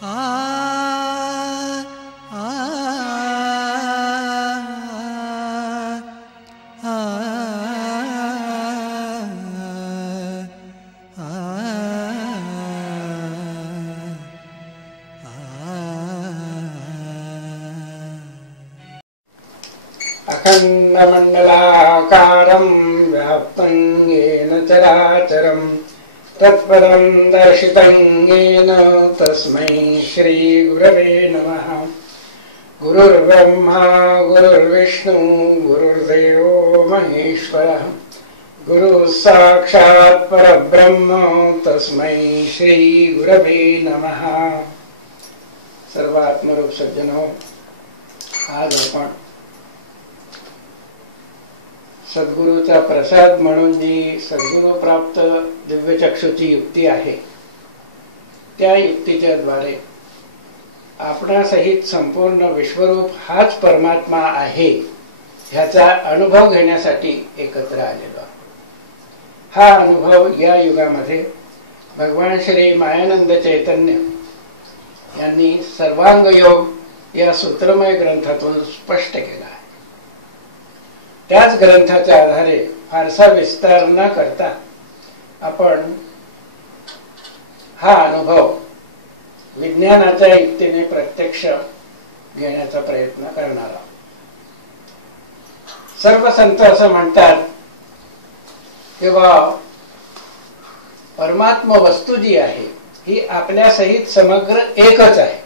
अखण्डमण्डलाकारं व्याप्तं येन चराचरं तत्पदं दर्शितं येन तस्मै श्रीगुरवे नमः। गुरुर्ब्रह्मा गुरुर्विष्णु गुरुर्देवो महेश्वरः गुरुः साक्षात् परब्रह्म तस्मै श्रीगुरवे नमः। सर्व आत्मरूप सज्जनो, आज आपण सद्गुरूचा प्रसाद म्हणून जी सद्गुरू प्राप्त दिव्यचक्षुची युक्ती आहे, त्या युक्तीच्या द्वारे आपणासहित संपूर्ण विश्वरूप हाच परमात्मा आहे ह्याचा अनुभव घेण्यासाठी एकत्र आलेलो. हा अनुभव या युगामध्ये भगवान श्री मायानंद चैतन्य यांनी सर्वांग योग या सूत्रमय ग्रंथातून स्पष्ट केला आहे. त्याच ग्रंथाच्या आधारे फारसा विस्तार न करता आपण हा अनुभव विज्ञानाच्या युक्तीने प्रत्यक्ष घेण्याचा प्रयत्न करणार आहोत. सर्व संत असं म्हणतात किंवा परमात्मा वस्तू जी आहे ही आपल्या सहित समग्र एकच आहे.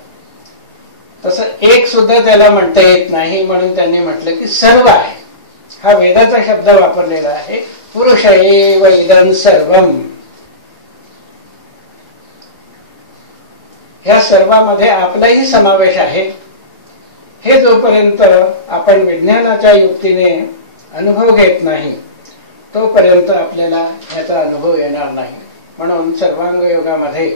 तसं एक सुद्धा त्याला म्हणता येत नाही, म्हणून त्यांनी म्हटलं की सर्व आहे. हा वेदाचा शब्द वापरलेला आहे. पुरुष एव इदं सर्वम. ह्या सर्वांमध्ये आपलाही समावेश आहे. हे जोपर्यंत आपण विज्ञानाच्या युक्तीने अनुभव घेत नाही तोपर्यंत आपल्याला याचा अनुभव येणार नाही. म्हणून सर्वांग योगामध्ये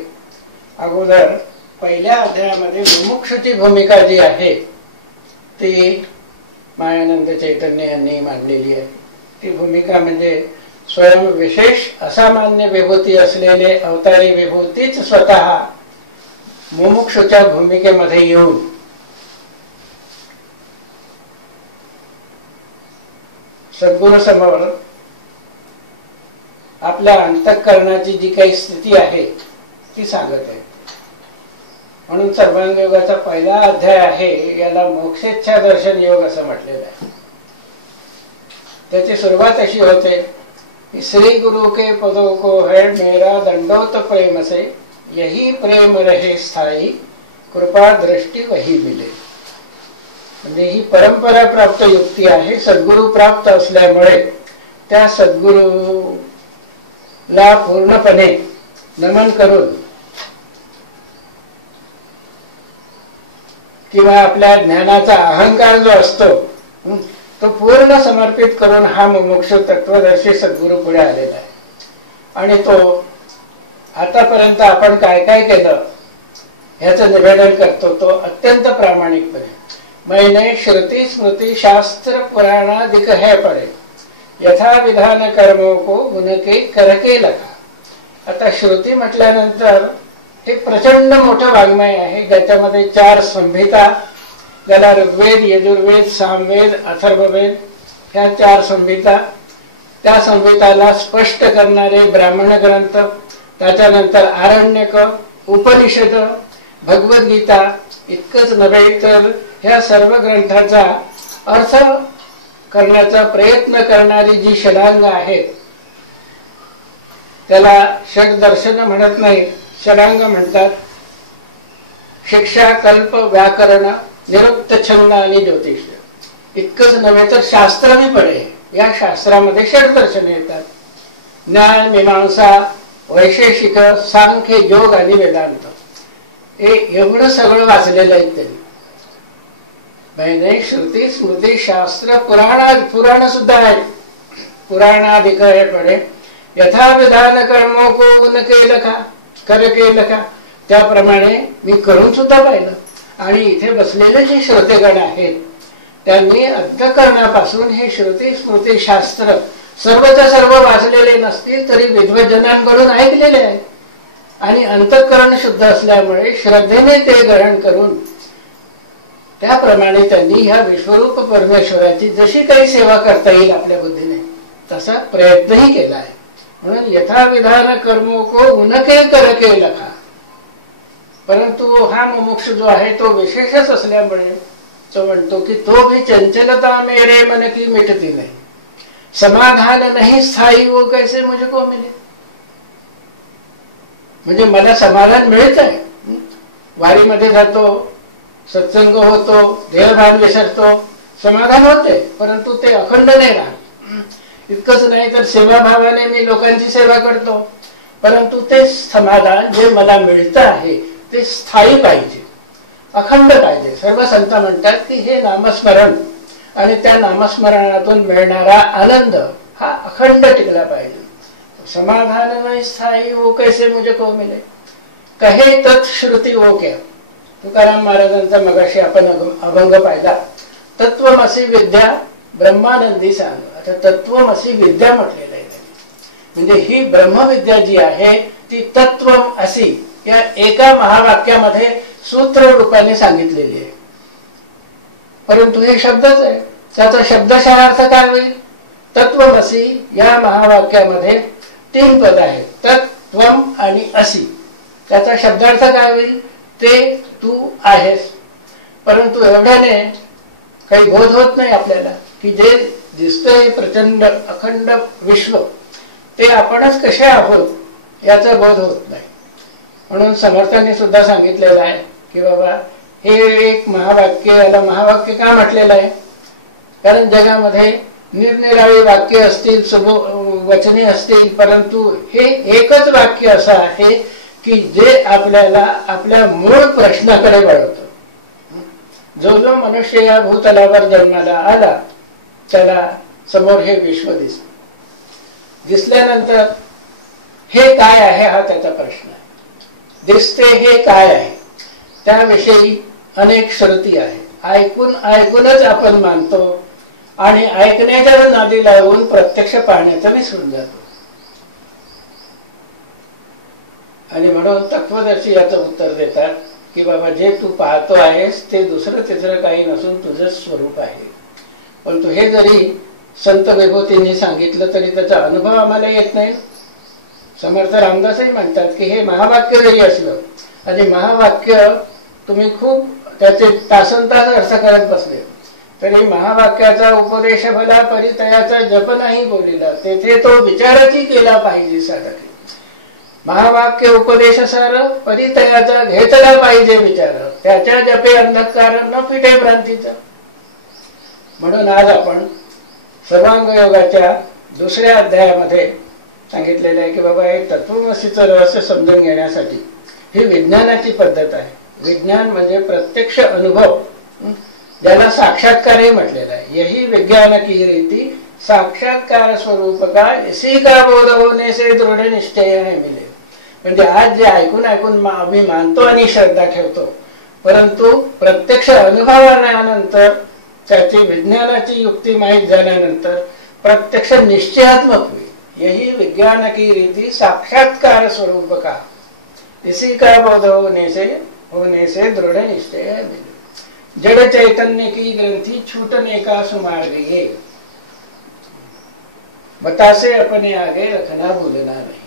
अगोदर पहिल्या अध्यायामध्ये मुमुक्षुची भूमिका जी आहे ती मायानंद चैतन्य यांनी मांडलेली आहे. ती भूमिका म्हणजे स्वयं विशेष असामान्य विभूती असलेले अवतारी विभूतीच स्वतः मुमुक्षुच्या भूमिकेमध्ये येऊन सद्गुरू समोर आपल्या अंतःकरणाची जी काही स्थिती आहे ती सांगत आहे. म्हणून सर्वांग योगाचा पहिला अध्याय आहे, याला मोक्षेच्छा दर्शन योग असं म्हटलेलं आहे. त्याची सुरुवात अशी होते, श्री गुरु के पदों को है मेरा दंडोत प्रेम से, यही प्रेम रहे स्थायी, कृपा दृष्टि वही मिले. म्हणजे ही परंपरा प्राप्त युक्ती आहे. सद्गुरू प्राप्त असल्यामुळे त्या सद्गुरूला पूर्णपणे नमन करून किंवा आपल्या ज्ञानाचा अहंकार जो असतो तो पूर्ण समर्पित करून हा मुमुक्ष तत्वदर्शी सद्गुरू पुढे आलेला आहे. आणि तो आतापर्यंत आपण काय काय केलं ह्याचं निवेदन करतो तो अत्यंत प्रामाणिकपणे. मैंने श्रुति स्मृति शास्त्र पुराणादिक है पढ़े, यथा विधान कर्मों को उनके करके लखा. आता श्रुती म्हटल्यानंतर हे प्रचंड मोठं वाङ्मय आहे, ज्याच्यामध्ये 4 संहिता, ज्याला ऋग्वेद, यजुर्वेद, सामवेद, अथर्ववेद ह्या 4 संहिता, त्या संहिताला स्पष्ट करणारे ब्राह्मण ग्रंथ, त्याच्यानंतर आरण्यक, उपनिषद, भगवद्गीता, इतकंच नव्हे तर ह्या सर्व ग्रंथाचा अर्थ करण्याचा प्रयत्न करणारी जी षडांग आहेत त्याला षडदर्शन म्हणत नाही, षडांग म्हणतात. शिक्षा, कल्प, व्याकरण, निरुक्त छंद आणि ज्योतिष. इतकंच नव्हे तर शास्त्रही पडे. या शास्त्रामध्ये षडदर्शन येतात. न्याय, मीमांसा, वैशेषिक, सांख्य, योग आणि वेदांत. हे एवढं सगळं वाचलेलं आहे त्यांनी. मैंने श्रुती स्मृती शास्त्र पुराण सुद्धा आहे. पुराणाधिक हे पडे, यथा विधान कर्मों को उनके लखा, करके लखा. त्याप्रमाणे मी करून सुद्धा पाहिलं. आणि इथे बसलेले जे श्रोतेगण आहेत त्यांनी अंतःकरणापासून हे श्रुती स्मृती शास्त्र सर्वच्या सर्व वाचलेले नसतील तरी विद्वज्जनांकडून ऐकलेले आहेत. आणि अंतःकरण शुद्ध असल्यामुळे श्रद्धेने ते ग्रहण करून त्याप्रमाणे त्यांनी ह्या विश्वरूप परमेश्वराची जशी काही सेवा करता येईल आपल्या बुद्धीने तसा प्रयत्नही केला आहे. म्हणून यथाविधान कर्मो को उनके करके लखा. परंतु हा मुमुक्ष जो आहे तो विशेषच असल्यामुळे तो म्हणतो की तो भी चंचलता मेरे मन की मिटती नाही, समाधान नहीं स्थायी वो कैसे मुझको मिले. म्हणजे मला समाधान मिळत आहे, वारीमध्ये जातो, सत्संग होतो, देहभान विसरतो, समाधान होते, परंतु ते अखंड नाही राहत. इतकंच नाही तर सेवाभावाने मी लोकांची सेवा करतो, परंतु ते समाधान जे मला मिळतं आहे ते स्थायी पाहिजे, अखंड पाहिजे. सर्व संत म्हणतात की हे नामस्मरण आणि त्या नामस्मरणातून मिळणारा आनंद हा अखंड टिकला पाहिजे. समाधान नहीं स्थायी वो कैसे मुझको मिले, कहे तत्श्रुती वो क्या. तुकाराम महाराजांचा मगाशी आपण अभंग पाहिला. तत्वमसी विद्या ब्रह्मानंदी सांग. आता तत्वमसी विद्या म्हटलेलं आहे त्यांनी. म्हणजे ही ब्रह्मविद्या जी आहे ती तत्वम असी या एका महावाक्यामध्ये सूत्र रूपाने सांगितलेली आहे. परंतु हे शब्दच आहे, त्याचा शब्दशः अर्थ काय होईल. तत्वमसी या महावाक्यामध्ये 3 पद आहेत, तत्वम आणि असी. त्याचा शब्दार्थ काय होईल, ते तू आहेस. परंतु एवढ्याने काही बोध होत नाही आपल्याला की जे दिसतंय प्रचंड अखंड विश्व ते आपणच कसे आहोत याचा बोध होत नाही. म्हणून समर्थांनी सुद्धा सांगितलेलं आहे की बाबा हे एक महावाक्य, याला महावाक्य का म्हटलेलं आहे, कारण जगामध्ये निरनिराळी वाक्य असतील, वचने असतील, परंतु हे एकच वाक्य असं आहे की जे आपल्याला आपल्या मूळ प्रश्नाकडे वळवतं. जो जो मनुष्य या भूतलावर जन्माला आला त्याला समोर हे विश्व दिसत. दिसल्यानंतर हे काय आहे हा त्याचा प्रश्न आहे. दिसते हे काय आहे त्याविषयी अनेक श्रुती आहे. ऐकून ऐकूनच आपण मानतो आणि ऐकण्याच्या नादी लावून प्रत्यक्ष पाहण्याचं विसरून जातो. आणि म्हणून तत्वदर्शी याचं उत्तर देतात की बाबा जे तू पाहतो आहेस ते दुसरं तिसरं काही नसून तुझं स्वरूप आहे. परंतु हे जरी संत विभूतींनी सांगितलं तरी त्याचा अनुभव आम्हाला येत नाही. समर्थ रामदासही म्हणतात की हे महावाक्य जरी असलं आणि महावाक्य तुम्ही खूप त्याचे तासनतास अर्थ करत बसले तरी महावाक्याचा उपदेश भला परितयाचा जप नाही बोलिला, तेथे तो विचाराची केला पाहिजे सारखे. महावाक्य उपदेश सार परितयाचा घेतला पाहिजे विचार, त्याच्या जपे अंधकार न फिटे भ्रांतीचा. म्हणून आज आपण सर्वांग योगाच्या 2ऱ्या अध्यायामध्ये सांगितलेलं आहे की बाबा हे तत्वमसीचं रहस्य समजून घेण्यासाठी ही विज्ञानाची पद्धत आहे. विज्ञान म्हणजे प्रत्यक्ष अनुभव, ज्याला साक्षात्कारही म्हटलेला आहे. यही विज्ञान की रीती साक्षात्कार स्वरूप का इसी का बोध होने से दृढ निश्चय मिले. म्हणजे आज जे ऐकून ऐकून आम्ही मानतो आणि श्रद्धा ठेवतो, परंतु प्रत्यक्ष अनुभवानंतर त्याची विज्ञानाची युक्ती माहीत झाल्यानंतर प्रत्यक्ष निश्चयात्मक होईल. यही विज्ञान की रीति साक्षात्कार स्वरूप का इसी का बोध होने से दृढ़ निश्चय मिले. जड़ चैतन्य की ग्रंथि छूटने का सुमार्ग ये बतासे अपने आगे रखना भूलना नाही.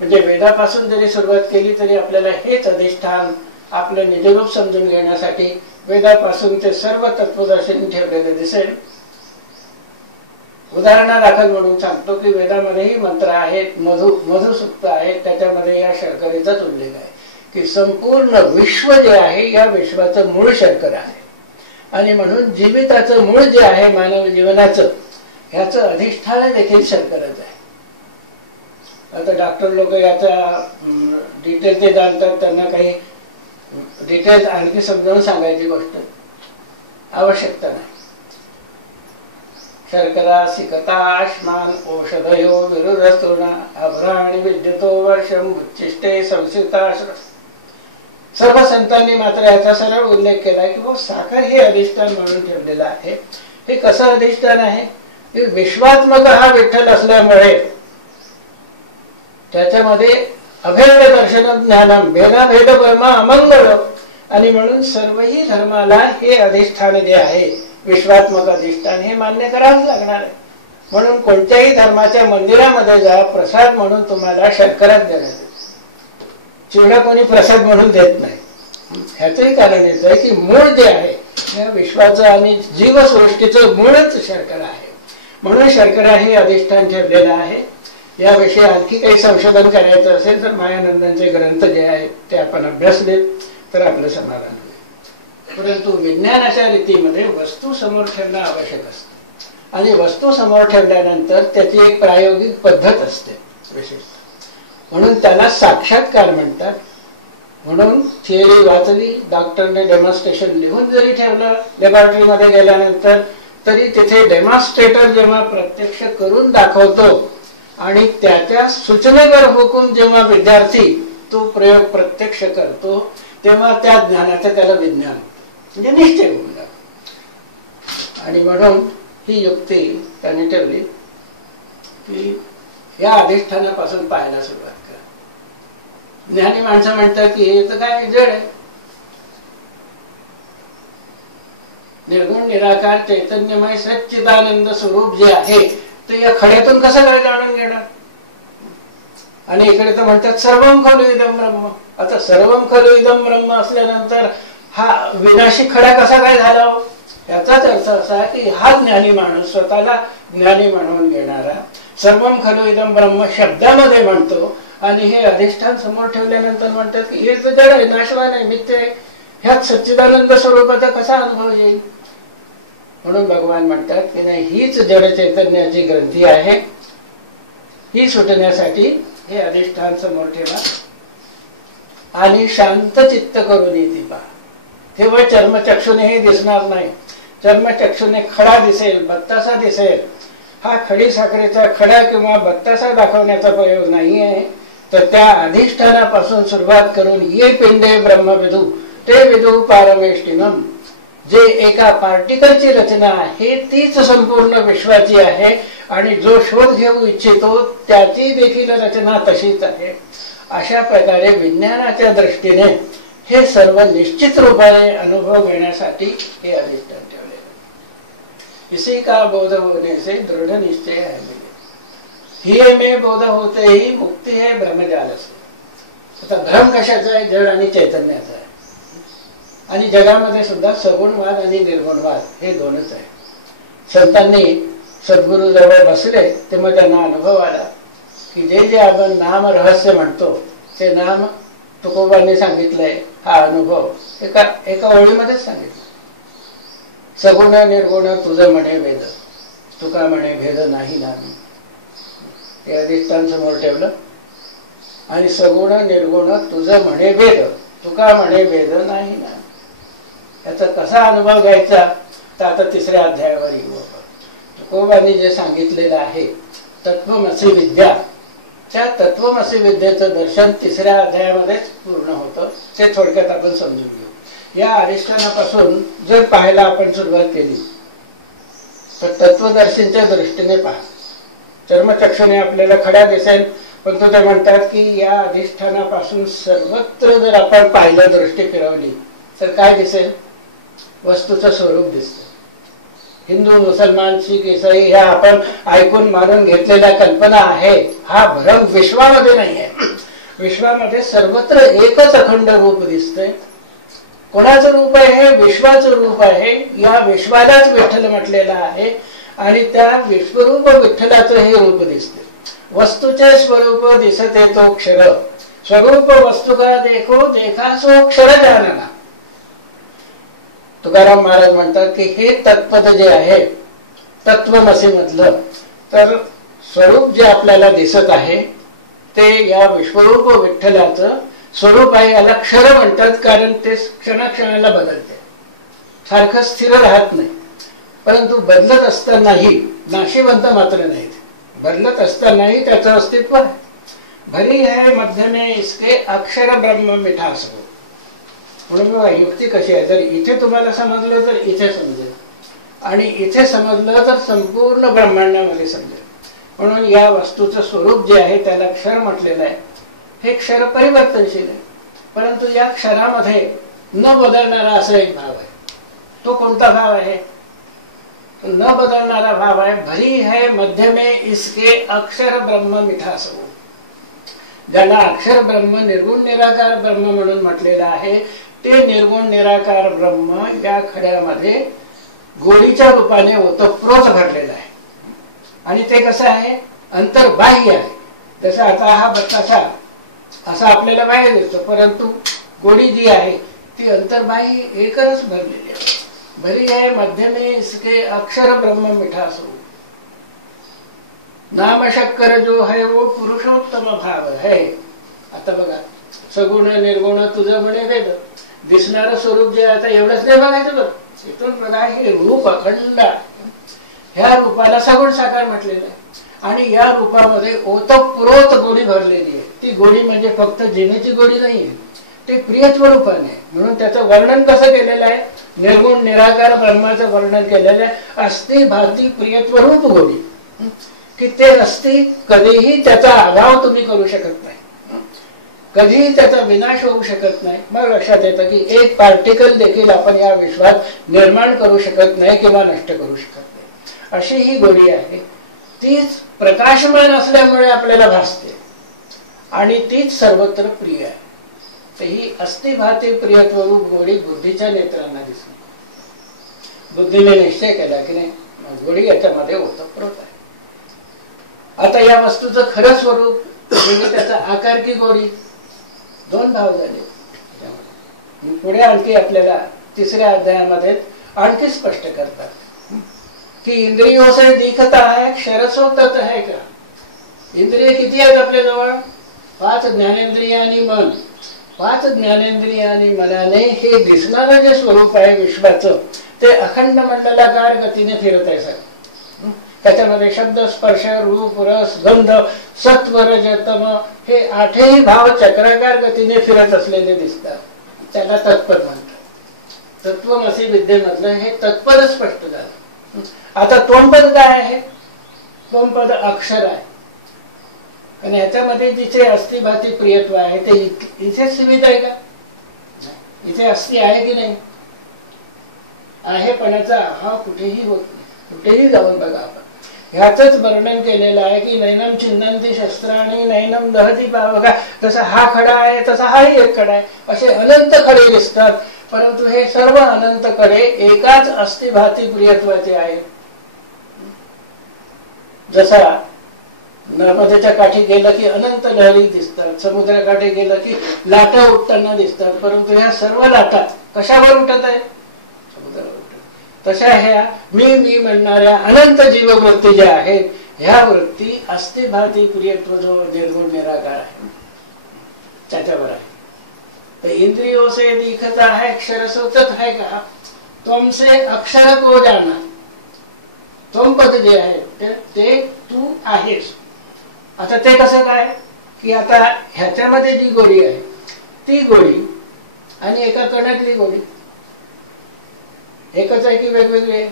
म्हणजे वेदापासून जरी सुरुवात केली तरी आपल्याला हेच अधिष्ठान आपलं निजरूप समजून घेण्यासाठी वेदापासून ते सर्व तत्वदर्शन ठेवलेले दिसेल. उदाहरणादाखल म्हणून सांगतो की वेदामध्येही मंत्र आहेत, मधुसूक्त आहेत, त्याच्यामध्ये या शर्करेचाच उल्लेख आहे की संपूर्ण विश्व जे आहे या विश्वाचं मूळ शर्कर आहे. आणि म्हणून जीविताचं मूळ जे आहे मानव जीवनाचं ह्याचं अधिष्ठान देखील शर्करच आहे. आता डॉक्टर लोक याचा डिटेल ते जाणतात, त्यांना काही डिटेल्स आणखी समजावून सांगायची गोष्ट आवश्यकता नाही. शर्करा सिकता आश्मान औषधयो विरुद्धस्तुना अभ्राणी विद्युतो वर्षम उच्चिष्टे संसिता. सर्व संतांनी मात्र याचा सरळ उल्लेख केला की वो साखर हे अधिष्ठान म्हणून ठेवलेलं आहे. हे कसं अधिष्ठान आहे, विश्वात्मक हा विठ्ठल असल्यामुळे त्याच्यामध्ये अभेद दर्शन ज्ञानम भेदाभेद ब्रह्म अमंगल. आणि म्हणून सर्वही धर्माला हे अधिष्ठान जे आहे विश्वात्मक अधिष्ठान हे मान्य करावंच लागणार आहे. म्हणून कोणत्याही धर्माच्या मंदिरामध्ये जा, प्रसाद म्हणून तुम्हाला शर्कराच देण्यात येते. चिवडा कोणी प्रसाद म्हणून देत नाही. ह्याचंही कारण हेच आहे की मूळ जे आहे या विश्वाचं आणि जीवसृष्टीचं मूळच शर्करा आहे. म्हणून शर्करा हे अधिष्ठान ठेवलेलं आहे. याविषयी आणखी काही संशोधन करायचं असेल तर मायानंदांचे ग्रंथ जे आहेत ते आपण अभ्यासले तर आपलं समाधान होईल. परंतु विज्ञानाच्या रीतीमध्ये वस्तू समोर ठेवणं आवश्यक असतं आणि वस्तू समोर ठेवल्यानंतर त्याची एक प्रायोगिक पद्धत असते विशेषतः. म्हणून त्याला साक्षात्कार म्हणतात. म्हणून थिअरी वाचली, डॉक्टरने डेमॉन्स्ट्रेशन लिहून जरी ठेवलं लॅबोरेटरीमध्ये गेल्यानंतर तरी तिथे डेमॉन्स्ट्रेटर जेव्हा प्रत्यक्ष करून दाखवतो आणि त्याच्या सूचनेवर हुकूम जेव्हा विद्यार्थी तो प्रयोग प्रत्यक्ष करतो तेव्हा त्या ज्ञानाचं त्याला विज्ञान म्हणजे निश्चय होऊन जातो. आणि म्हणून ही युक्ती त्यांनी ठेवली की या अधिष्ठानापासून पाहायला सुरुवात करा. ज्ञानी माणसं म्हणतात की हे तर काय जड आहे. निर्गुण निराकार चैतन्यमय सच्चिदानंद स्वरूप जे आहे ते या खड्यातून कसं काय जाणून घेणार. आणि इकडे तर म्हणतात सर्वम खलु इदम ब्रह्म. आता सर्वम खलु इदम ब्रह्म असल्यानंतर हा विनाशी खडा कसा काय झाला. याचाच अर्थ असा की हा ज्ञानी माणूस स्वतःला ज्ञानी म्हणून घेणारा सर्वम खलु इदम ब्रह्म शब्दामध्ये म्हणतो आणि हे अधिष्ठान समोर ठेवल्यानंतर म्हणतात की हे तर जड आहे, नाशवान आहे, मिथ्य आहे. ह्यात सच्चिदानंद स्वरूपाचा कसा अनुभव येईल. म्हणून भगवान म्हणतात की नाही, हीच जड चैतन्याची ग्रंथी आहे. ही सुटण्यासाठी हे अधिष्ठान समोर ठेवा आणि शांत चित्त करून येते पहा. तेव्हा चर्मचक्षुने हे दिसणार नाही. चर्मचक्षुने खडा दिसेल, बत्तासा दिसेल. हा खडी साखरेचा खडा किंवा बत्तासा दाखवण्याचा प्रयोग नाही आहे. तर त्या अधिष्ठानापासून सुरुवात करून ये पिंडे ब्रह्मविदू ते विदू पारमेष्टिनम, जे एका पार्टिकलची रचना आहे तीच संपूर्ण विश्वाची आहे आणि जो शोध घेऊ इच्छितो त्याची देखील रचना तशीच आहे. अशा प्रकारे विज्ञानाच्या दृष्टीने हे सर्व निश्चित रूपाने अनुभव घेण्यासाठी हे अधिष्ठान ठेवले. इसी का बोध होने से दृढ़ निश्चय है मिले, ही में बोध होते ही मुक्ती है ब्रह्मजाल से. आता भ्रम कशाचा आहे, जड आणि चैतन्याचा आहे. आणि जगामध्ये सुद्धा सगुणवाद आणि निर्गुणवाद हे दोनच आहे. संतांनी सद्गुरु जवळ बसले तेव्हा त्यांना अनुभव आला की जे जे आपण नाम रहस्य म्हणतो ते नाम तुकोबांनी सांगितलंय. हा अनुभव एका ओळीमध्येच सांगितलं. सगुण निर्गुण तुझं म्हणे वेद, तुका म्हणे भेद नाही नामी. ते अधिष्ठान समोर ठेवलं आणि सगुण निर्गुण तुझं म्हणे वेद, तुका म्हणे भेद नाही नामी. याचा कसा अनुभव घ्यायचा तर आता तिसऱ्या अध्यायावर येऊ. तुकोबांनी जे सांगितलेलं आहे तत्वमसी विद्या, त्या तत्वमसी विद्येचं दर्शन तिसऱ्या अध्यायामध्येच पूर्ण होतं. ते थोडक्यात आपण समजून घेऊ. या अधिष्ठानापासून जर पाहायला आपण सुरुवात केली तर तत्वदर्शींच्या दृष्टीने पहा. चर्मचक्षुने आपल्याला खड्या दिसेल, पण ते म्हणतात की या अधिष्ठानापासून सर्वत्र जर आपण पाहिलं, दृष्टी फिरवली तर काय दिसेल, वस्तूचं स्वरूप दिसतं. हिंदू मुसलमान शीख ईसाई ह्या आपण ऐकून मानून घेतलेल्या कल्पना आहे, हा भ्रम विश्वामध्ये नाही आहे. विश्वामध्ये सर्वत्र एकच अखंड रूप दिसतंय. कोणाचं रूप आहे, हे विश्वाचं रूप आहे. या विश्वालाच विठ्ठल म्हटलेलं आहे आणि त्या विश्वरूप विठ्ठलाचं हे रूप दिसते. वस्तूचे स्वरूप दिसते तो क्षर, स्वरूप वस्तू का देखो देखा सो क्षर जानना. तुकाराम महाराज म्हणतात की हे तत्पद जे आहे तत्वमसी मधलं, तर स्वरूप जे आपल्याला दिसत आहे ते या विश्वरूप विठ्ठलाचं स्वरूप आहे. याला क्षर म्हणतात कारण ते क्षणाक्षणाला बदलते, सारखं स्थिर राहत नाही. परंतु बदलत असतानाही नाशिवंत मात्र नाही. बदलत असतानाही त्याचं अस्तित्व आहे. भरी है मध्य में इसके अक्षर ब्रह्म मिठास हो. म्हणून बघा युक्ती कशी आहे. जर इथे तुम्हाला समजलं तर इथे समजेल आणि इथे समजलं तर संपूर्ण ब्रह्मांडामध्ये समजेल. म्हणून या वस्तूचं स्वरूप जे आहे त्याला क्षर म्हटलेलं आहे. हे क्षर परिवर्तनशील आहे, परंतु या क्षरामध्ये न बदलणारा असा एक भाव आहे. तो कोणता भाव आहे? न बदलणारा भाव आहे भरी है मध्य में इसके अक्षर ब्रह्म मिठास हो. ज्याला अक्षर ब्रह्म निर्गुण निराकार ब्रह्म म्हणून म्हटलेलं आहे, ते निर्गुण निराकार ब्रह्म या खड्यामध्ये गोडीच्या रूपाने ओतप्रोत भरलेला आहे. आणि ते कसं आहे? अंतर्बाह्य आहे. जसं आता हा बत्तासा असा आपल्याला बाहेर दिसतो, परंतु गोडी जी आहे ती अंतर्बाह्य एकच भरलेली आहे. भरी है मध्य में इसके अक्षर ब्रह्म मिठास हो. नाम शक्कर जो है वो पुरुषोत्तम भाव है. आता बघा, सगुण निर्गुण तुझं म्हणे वेद, दिसणारं स्वरूप जे आता एवढंच नाही बघायचं बघ, इथून बघा हे रूप अखंड. ह्या रूपाला सगुण साकार म्हटलेलं आहे. आणि या रूपामध्ये ओतप्रोत गोडी भरलेली आहे. ती गोडी म्हणजे फक्त जिनेची गोडी नाहीये, ते प्रियत्व रूपाने. म्हणून त्याचं वर्णन कसं केलेलं आहे? निर्गुण निराकार ब्रह्माचं वर्णन केलेलं आहे. अस्ति भाती प्रियत्व रूप गोडी, की ते अस्ति कधीही त्याचा अभाव तुम्ही करू शकत नाही, कधीही त्याचा विनाश होऊ शकत नाही. मग लक्षात येतं की एक पार्टिकल देखील आपण या विश्वात निर्माण करू शकत नाही किंवा नष्ट करू शकत नाही. अशी ही गोडी आहे. तीच प्रकाशमान असल्यामुळे आपल्याला भासते आणि तीच सर्वत्र प्रिय आहे. तर ही अस्तिभाती प्रियत्व रूप गोडी बुद्धीच्या नेत्रांना दिसली. बुद्धीने निश्चय केला की नाही, गोडी याच्यामध्ये ओतप्रोत आहे. आता या वस्तूचं खरं स्वरूप म्हणजे त्याचा आकार की गोडी, दोन भाव झाले. पुढे आणखी आपल्याला तिसऱ्या अध्यायामध्ये आणखी स्पष्ट करतात की इंद्रियों से दिखता है क्षरसो तत् है का. इंद्रिय किती आहेत आपल्या जवळ? 5 ज्ञानेंद्रिय आणि मन. 5 ज्ञानेंद्रिय आणि मनाने हे दिसणारं जे स्वरूप आहे विश्वाचं, ते अखंड मंडलाकार गतीने फिरत आहे सगळं. त्याच्यामध्ये शब्द स्पर्श रूप रस गंध सत्व रजतम हे 8ही भाव चक्राकार गतीने फिरत असलेले दिसतात. त्याला तत्पद म्हणतात. तत्वमसी विद्येमधलं हे तत्पद स्पष्ट झालं. आता तोंडपद काय आहे? तोंडपद अक्षर आहे. आणि ह्याच्यामध्ये जिथे अस्तिभाती प्रियत्व आहे ते इथे सीमित आहे का? इथे अस्ति आहे की नाही? आहेपणाचा अभाव कुठेही होत नाही. कुठेही जाऊन बघा आपण, ह्याचंच वर्णन केलेलं आहे की नैनम छिन्नंती शस्त्राणी नैनम दहती पावका. जसा हा खडा आहे तसा हाही एक खडा आहे. असे अनंत खडे दिसतात, परंतु हे सर्व अनंत खडे एकाच अस्तिभाती प्रियत्वाचे आहेत. जसा नर्मदेच्या काठी गेलं की अनंत लहरी दिसतात, समुद्राकाठी गेलं की लाटा उठताना दिसतात, परंतु ह्या सर्व लाटा कशावर उठत आहेत? समुद्रावर उठत. तशा ह्या मी म्हणणाऱ्या अनंत जीववृत्ती ज्या आहेत, ह्या वृत्ती अस्तिभाती प्रियत्व जो निर्गुण निराकार आहे त्याच्यावर आहे. तो इंद्रियों से दिखता है क्षरसो तत् है का. तुमसे अक्षर को जाना. तुम पद जे आहे ते तू आहेस. आता ते कसं काय की आता ह्याच्यामध्ये जी गोडी आहे ती गोडी आणि एका कणातली गोडी एकच आहे की वेगवेगळी आहे?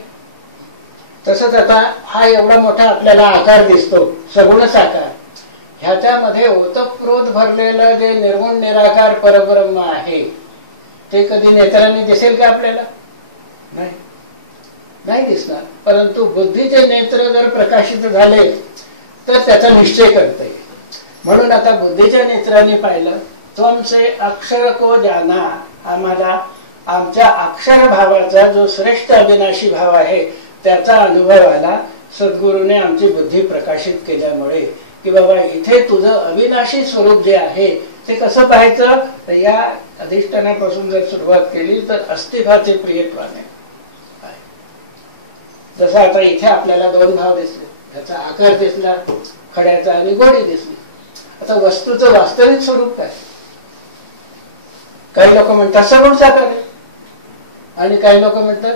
तसंच आता हा एवढा मोठा आपल्याला आकार दिसतो सगुणच आकार, ह्याच्यामध्ये ओतप्रोत भरलेलं जे निर्गुण निराकार परब्रह्म आहे ते कधी नेत्रांनी दिसेल का आपल्याला? नाही दिसणार. परंतु बुद्धीचे नेत्र जर प्रकाशित झाले तर त्याचा निश्चय करता येईल. म्हणून आता बुद्धीच्या नेत्रांनी पाहिलं, तुमचे अक्षर को जाना. आम्हाला आमच्या अक्षर भावाचा जो श्रेष्ठ अविनाशी भाव आहे त्याचा अनुभव आला सद्गुरूने आमची बुद्धी प्रकाशित केल्यामुळे, की बाबा इथे तुझं अविनाशी स्वरूप जे आहे ते कसं पाहायचं. तर या अधिष्ठानापासून जर सुरुवात केली तर अस्तिभाचे प्रियत्वाने. जसं आता इथे आपल्याला दोन भाव दिसले, त्याचा आकार दिसला खड्याचा आणि गोडी दिसली. आता वस्तूचं वास्तविक स्वरूप काय? काही लोक म्हणतात सगुण साकार आहे आणि काही लोक म्हणतात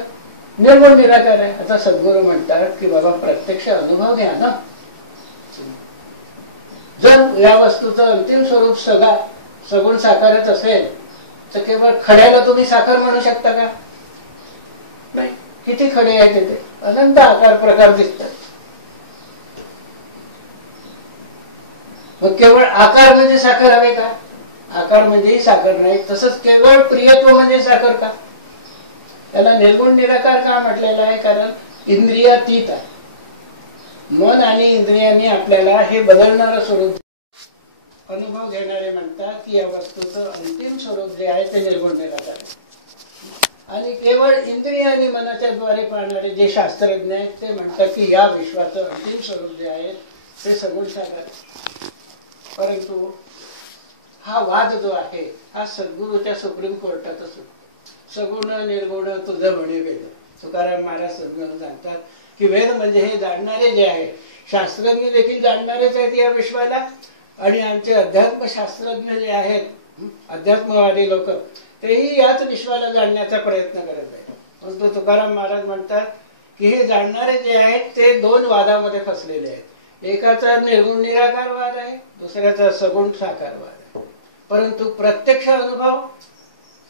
निर्गुण निराकार आहे. आता सद्गुरू म्हणतात की बाबा प्रत्यक्ष अनुभव घ्या ना. जर या वस्तूचं अंतिम स्वरूप सगुण साकारच असेल तर केवळ खड्याला तुम्ही साकार म्हणू शकता का? नाही. किती खडे आहेत तिथे, अनंत आकार प्रकार दिसतात. मग केवळ आकार म्हणजे साखर हवे का? आकार म्हणजेही साखर नाही. तसंच केवळ प्रियत्व म्हणजे साखर का? त्याला निर्गुण निराकार का म्हटलेलं आहे? कारण इंद्रियातीत आहे. मन आणि इंद्रियांनी आपल्याला हे बदलणारं स्वरूप अनुभव घेणारे म्हणतात की या वस्तूचं अंतिम स्वरूप जे आहे ते निर्गुण निराकार आहे. आणि केवळ इंद्रिय आणि मनाच्या द्वारे पाहणारे जे शास्त्रज्ञ आहेत ते म्हणतात की या विश्वाचं अंतिम स्वरूप जे आहे ते सगुण साकार आहे. परंतु हा वाद जो आहे हा सद्गुरूच्या सुप्रीम कोर्टात असतो. सगुण निर्गुण तुझं म्हणे वेद. तुकाराम महाराज समजावून सांगतात की वेद म्हणजे हे जाणणारे जे आहे, शास्त्रज्ञ देखील जाणणारेच आहेत या विश्वाला. आणि आमचे अध्यात्मशास्त्रज्ञ जे आहेत, अध्यात्मवादी लोक, तेही याच विश्वाला जाणण्याचा प्रयत्न करत आहेत. परंतु तुकाराम महाराज म्हणतात की हे जाणणारे जे आहेत ते दोन वादामध्ये फसलेले आहेत. एकाचा निर्गुण निराकार वाद आहे, दुसऱ्याचा सगुण साकार वाद आहे. परंतु प्रत्यक्ष अनुभव,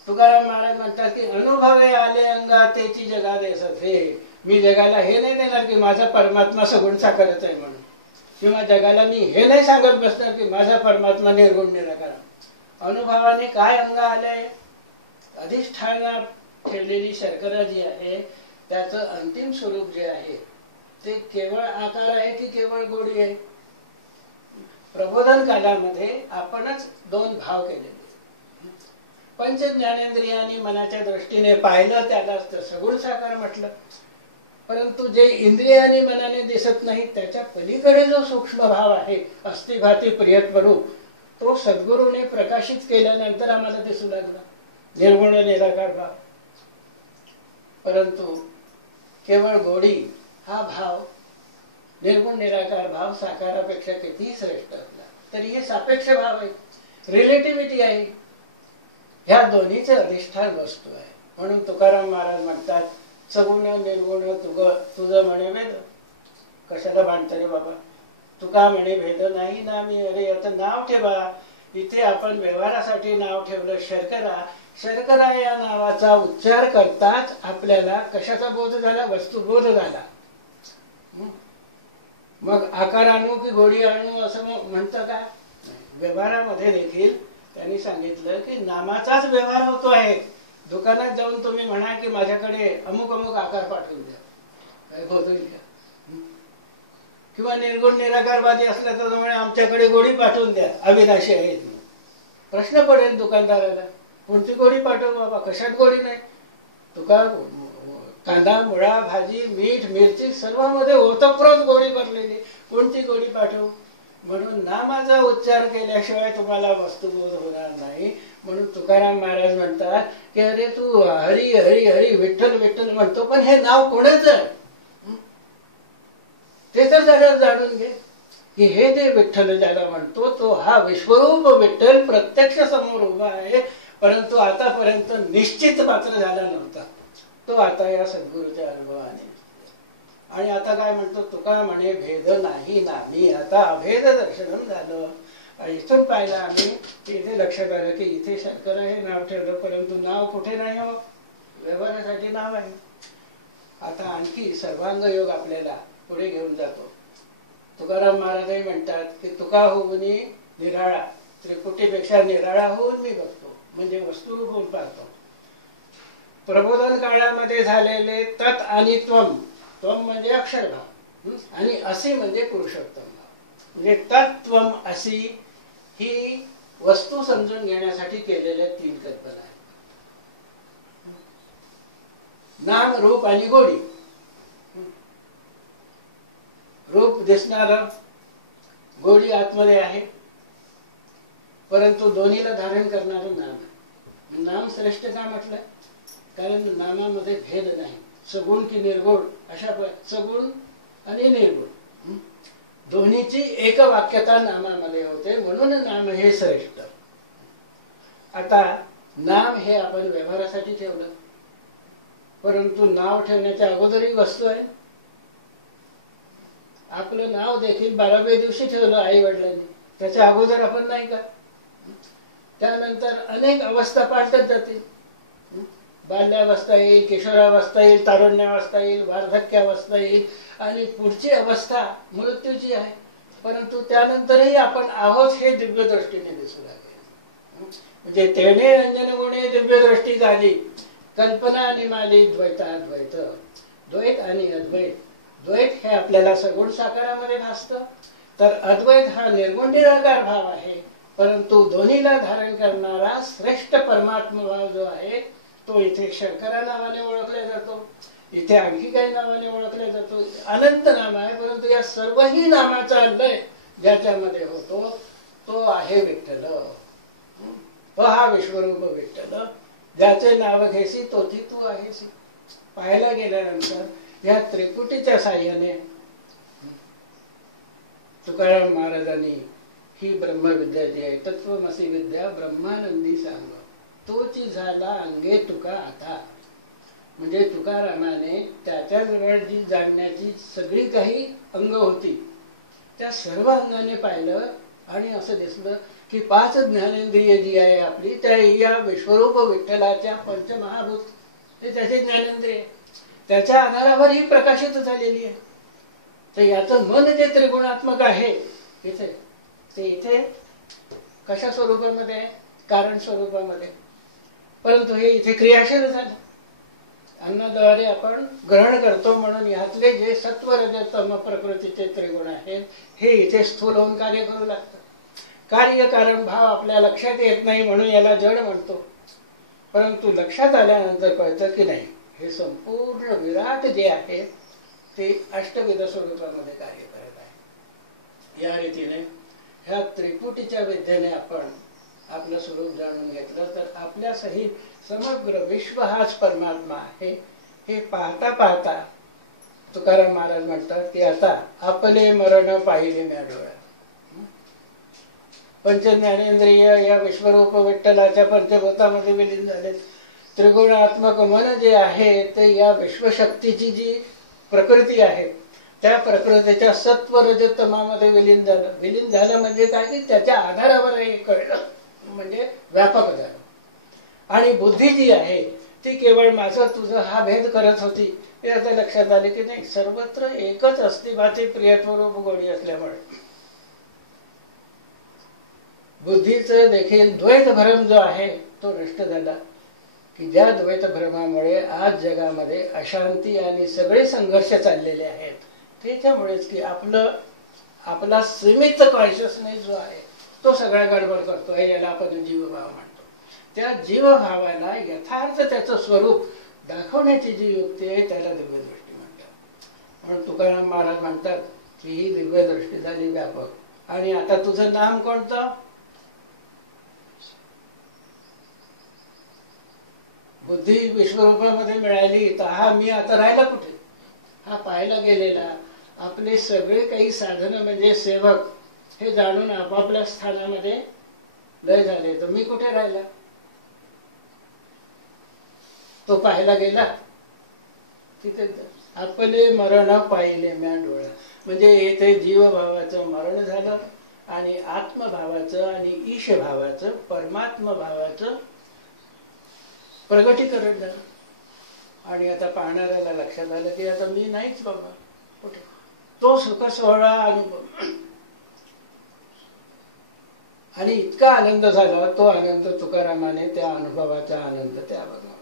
तुकाराम महाराज म्हणतात की अनुभवे आले अंगा तेची जगा देसत. हे मी जगाला हे नाही देणार की माझा परमात्मा सगुण साकारच आहे म्हणून, किंवा जगाला मी हे नाही सांगत बसणार की माझा परमात्मा निर्गुण निराकार. अनुभवाने काय अंग आले? अधिष्ठानात ठेवलेली शर्करा जी आहे त्याचं अंतिम स्वरूप जे आहे ते केवळ आकार आहे की केवळ गोडी आहे? प्रबोधन कालामध्ये आपणच दोन भाव केलेले. पंच ज्ञानेंद्रियांनी मनाच्या दृष्टीने पाहिलं त्यालाच तर सगुण साकार म्हटलं. परंतु जे इंद्रियाने मनाने दिसत नाही त्याच्या पलीकडे जो सूक्ष्म भाव आहे, अस्थिभाती प्रियत्वरूप, तो सद्गुरूने प्रकाशित केल्यानंतर आम्हाला दिसू लागला, निर्गुण निराकार भाव. परंतु केवळ गोडी हा भाव, निर्गुण निराकार भाव साकारापेक्षा कितीही श्रेष्ठ असला तरी हे सापेक्ष भाव आहे, रिलेटिव्हिटी आहे. ह्या दोन्हीचे अधिष्ठान वस्तू आहे. म्हणून तुकाराम महाराज म्हणतात सगुण निर्गुण तुझं म्हणे भेद. कशाला भांडतं रे बाबा? तुका म्हणे भेद नाही ना मी. अरे याचं नाव ठेवा. इथे आपण व्यवहारासाठी नाव ठेवलं शर्करा. शर्करा या नावाचा उच्चार करताच आपल्याला कशाचा बोध झाला? वस्तुबोध झाला. मग आकार आणू की गोडी आणू असं म्हणतं का? व्यवहारामध्ये देखील त्यांनी सांगितलं की नामाचाच व्यवहार होतो आहे. दुकानात जाऊन तुम्ही म्हणा की माझ्याकडे अमुक अमुक आकार पाठवून द्या, काय होतं का? किंवा निर्गुण निराकारवादी असला तर म्हणे आमच्याकडे गोडी पाठवून द्या, अविनाशी आहे. प्रश्न पडेल दुकानदाराला, कोणती गोडी पाठव बाबा? कशात गोडी नाही? तुका कांदा मुळा भाजी मीठ मिरची सर्वांमध्ये ओतप्रोत गोडी भरलेली, कोणती गोडी पाठवू? म्हणून नामाचा उच्चार केल्याशिवाय तुम्हाला वस्तुबोध होणार नाही. म्हणून तुकाराम महाराज म्हणतात की अरे तू हरी हरी हरी विठ्ठल विठ्ठल म्हणतो, पण हे नाव कोणाचं आहे ते तर जरा जाणून घे की हे जे विठ्ठल ज्याला म्हणतो तो हा विश्वरूप विठ्ठल प्रत्यक्ष समोर उभा आहे. परंतु आतापर्यंत निश्चित मात्र झाला नव्हता, तो आता या सद्गुरूच्या अनुभवाने. आणि आता काय म्हणतो तुका म्हणे भेद नाही ना मी. आता अभेद दर्शनम झालं. इथून पाहिलं आम्ही की इथे लक्षात आलं की इथे शर्करा हे नाव ठेवलं, परंतु नाव कुठे नाही हो, व्यवहारासाठी नाव आहे. आता आणखी सर्वांग योग आपल्याला पुढे घेऊन जातो. तुकाराम महाराजही म्हणतात की तुका होऊन निराळा, त्रिपुटीपेक्षा निराळा होऊन मी बघतो, म्हणजे वस्तुरूप होऊन पाहतो. प्रबोधन काळामध्ये झालेले तत् आणि त्वम, त्वम म्हणजे अक्षरभाव आणि असी म्हणजे पुरुषोत्तम भाव. म्हणजे तत्त्वम असी ही वस्तू समजून घेण्यासाठी केलेल्या तीन कल्पना आहेत. नाम रूप आणि गोडी. रूप दिसणार, गोडी आतमध्ये आहे, परंतु दोन्हीला धारण करणारं नाम आहे. नाम श्रेष्ठ का म्हटलं? कारण नामामध्ये भेद नाही, सगुण की निर्गुण अशा सगुण आणि निर्गुण दोन्हीची एक वाक्यता नामामध्ये होते, म्हणून नाम हे श्रेष्ठ. आता नाम हे आपण व्यवहारासाठी ठेवलं, परंतु नाव ठेवण्याच्या अगोदरही वस्तू आहे. आपलं नाव देखील 12व्या दिवशी ठेवलं आई वडिलांनी, त्याच्या अगोदर आपण नाही का? त्यानंतर अनेक अवस्था पालटत जातील. बाल्यावस्था येईल, किशोरावस्था येईल, तारुण्यावस्था येईल, वार्धक्यावस्था येईल आणि पुढची अवस्था मृत्यूची आहे. परंतु त्यानंतरही आपण आहोत हे दिव्य दृष्टीने दिसू लागेल. म्हणजे तेने रंजन गुणे दिव्य दृष्टी झाली, कल्पना निमाली द्वैताद्वैत. द्वैत आणि अद्वैत, द्वैत हे आपल्याला सगुण साकारामध्ये भासतं, तर अद्वैत हा निर्गुण निराकार भाव आहे. परंतु दोन्हीला धारण करणारा श्रेष्ठ परमात्मा भाव जो आहे तो इथे शंकरा नावाने ओळखला जातो, इथे आणखी काही नावाने ओळखला जातो. अनंत नाम आहे, परंतु या सर्वही नामाचा लय ज्याच्यामध्ये होतो तो आहे विठ्ठल. तो हा विश्वरूप विठ्ठल, ज्याचे नाव घेसी तोची तू आहेसी. पाहायला गेल्यानंतर या त्रिपुटीच्या साह्याने तुकाराम महाराजांनी ही ब्रह्मविद्या जी आहे, तत्वमसी विद्या ब्रह्मानंदी सांग, तोची झाला अंगे तुका आता. म्हणजे तुकारामाने त्याच्याजवळ जी जाणण्याची सगळी काही अंग होती त्या सर्व अंगाने पाहिलं आणि असं दिसलं की 5 ज्ञानेंद्रिय जी आहे आपली, त्या या विश्वरूप विठ्ठलाच्या पंचमहाभूत हे त्याचे ज्ञानेंद्रिय, त्याच्या आधारावर ही प्रकाशित झालेली आहे. तर याचं मन जे त्रिगुणात्मक आहे इथे, ते इथे कशा स्वरूपामध्ये आहे? कारण स्वरूपामध्ये. परंतु हे इथे क्रियाशील झालं, अन्नाद्वारे आपण ग्रहण करतो, म्हणून यातले जे सत्व रज तम प्रकृतीचे त्रिगुण आहेत हे इथे स्थूल होऊन कार्य करू लागतात. कार्य कारण भाव आपल्या लक्षात येत नाही म्हणून याला जड म्हणतो, परंतु लक्षात आल्यानंतर कळतं की नाही, हे संपूर्ण विराट जे आहे ते अष्टविध स्वरूपामध्ये कार्य करत आहे. या रीतीने ह्या त्रिपुटीच्या विद्येने आपण आपलं स्वरूप जाणून घेतलं तर आपल्या सहित समग्र विश्व हाच परमात्मा आहे हे पाहता पाहता तुकाराम महाराज म्हणतात की आता आपले मरण पाहिले म्या डोळ्यात. पंचज्ञानेंद्रिय या विश्वरूप विठ्ठलाच्या पंचभूतामध्ये विलीन झाले. त्रिगुणात्मक मन जे आहे ते या विश्वशक्तीची जी प्रकृती आहे त्या प्रकृतीच्या सत्व रज तमामध्ये विलीन झालं. विलीन झालं म्हणजे काय की त्याच्या आधारावर हे कळलं, म्हणजे व्यापक झालं. आणि बुद्धी जी आहे ती केवळ माझं तुझं हा भेद करत होती, हे आता लक्षात आले की नाही, सर्वत्र एकच अस्तित्वाचे प्रियत्वरूप गोडी असल्यामुळे बुद्धीचं देखील द्वैत भ्रम जो आहे तो नष्ट झाला. की ज्या द्वैत भ्रमामुळे आज जगामध्ये अशांती आणि सगळे संघर्ष चाललेले आहेत, त्याच्यामुळेच की आपला सीमित कॉन्शियसनेस जो आहे तो सगळा गडबड करतोय, ज्याला आपण जीवभाव म्हणतो. त्या जीवभावाला यथार्थ त्याचं स्वरूप दाखवण्याची जी युक्ती आहे त्याला दिव्यदृष्टी म्हणतात. म्हणून तुकाराम महाराज म्हणतात की ही दिव्यदृष्टी झाली व्यापक. आणि आता तुझं नाम कोणतं? बुद्धी विश्वरूपामध्ये मिळाली तर हा मी आता राहिला कुठे? हा पाहायला गेलेला आपले सगळे काही साधन म्हणजे सेवक हे जाणून आपापल्या स्थानामध्ये लय झाले, तर मी कुठे राहिला? तो पाहायला गेला तिथे आपले मरण पाहिले म्या डोळा. म्हणजे येथे जीवभावाचं मरण झालं आणि आत्मभावाचं आणि ईशभावाचं परमात्मा भावाचं प्रगटीकरण झालं. आणि आता पाहणाऱ्याला लक्षात आलं की आता मी नाहीच बाबा कुठे. तो सुख सोहळा अनुभव आणि इतका आनंद झाला, तो आनंद तुकारामाने त्या अनुभवाचा आनंद त्या बघा.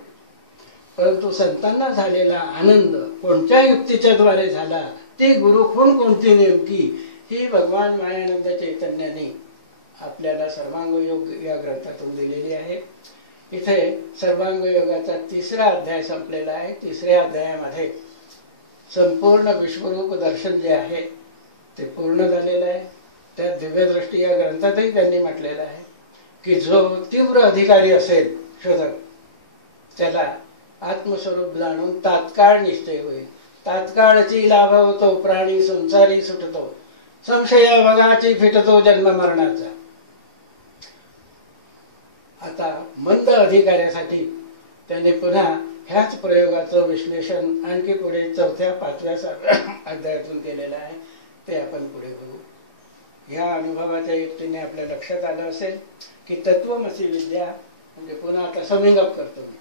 परंतु संतांना झालेला आनंद कोणत्या युक्तीच्या द्वारे झाला, ती गुरुखूण कोणती नेमकी, ही भगवान मायानंद चैतन्याने आपल्याला सर्वांग योग या ग्रंथातून दिलेली आहे. इथे सर्वांग योगाचा 3रा अध्याय संपलेला आहे. 3ऱ्या अध्यायामध्ये संपूर्ण विश्वरूप दर्शन जे आहे ते पूर्ण झालेलं आहे. त्या दिव्यदृष्टी या ग्रंथातही त्यांनी म्हटलेलं आहे की जो तीव्र अधिकारी असेल शोधक, त्याला आत्मस्वरूप जाणून तात्काळ निश्चय होईल. तात्काळची लाभ होतो, प्राणी संसारी सुटतो, संशय भगाची फिटतो जन्म मरणाचा. आता मंद अधिकाऱ्यासाठी त्याने पुन्हा ह्याच प्रयोगाचं विश्लेषण आणखी पुढे 4थ्या 5व्या 6व्या अध्यायातून केलेलं आहे. ते आपण पुढे बघू. ह्या अनुभवाच्या युक्तीने आपल्या लक्षात आलं असेल की तत्वमसी विद्या म्हणजे पुन्हा आता समिंग अप करतो मी.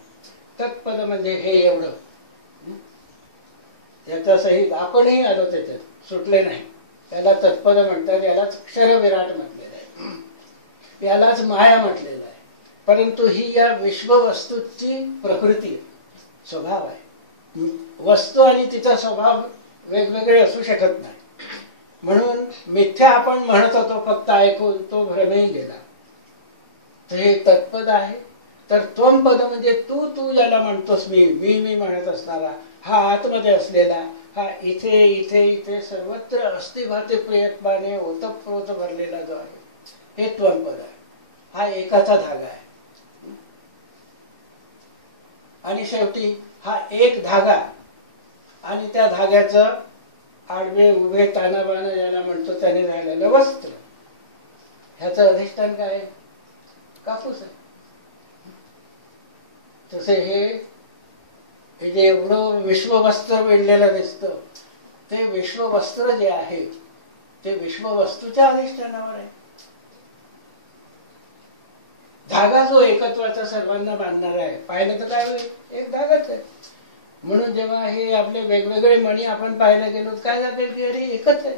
तत्पद म्हणजे हे एवढं, याच्या सहित आपणही आलो त्याच्यात, सुटले नाही. याला तत्पद म्हणतात, यालाच अक्षर विराट म्हटलेलं आहे, यालाच माया म्हटलेलं आहे. परंतु ही या विश्ववस्तूची प्रकृती स्वभाव आहे. वस्तू आणि तिचा स्वभाव वेगवेगळे असू शकत नाही. म्हणून मिथ्या आपण म्हणत होतो फक्त ऐकून, तो भ्रमेही गेला. तर हे तत्पद आहे. तर त्वम पद म्हणजे तू तू ज्याला म्हणतोस, मी मी मी म्हणत असणारा, हा आतमध्ये असलेला, हा इथे इथे इथे सर्वत्र अस्तिभाते प्रियत्वाने ओतप्रोत भरलेला जो आहे, हे त्वम पद आहे. हा एकाचा धागा आहे. आणि शेवटी हा एक धागा आणि त्या धाग्याचं आडवे उभे तानाबाना ज्याला म्हणतो त्याने झालेलं वस्त्र, ह्याचं अधिष्ठान काय आहे? कापूस आहे. तसे हे जे एवढं विश्ववस्त्र विणलेलं दिसतं, ते विश्ववस्त्र जे आहे ते विश्ववस्तूच्या अधिष्ठानावर आहे. धागा जो एकत्वाचा सर्वांना बांधणारा आहे, पाहिलं तर काय होईल? एक धागाच आहे. म्हणून जेव्हा हे आपले वेगवेगळे मणी आपण पाहायला गेलो, काय जाते की अरे एकच आहे.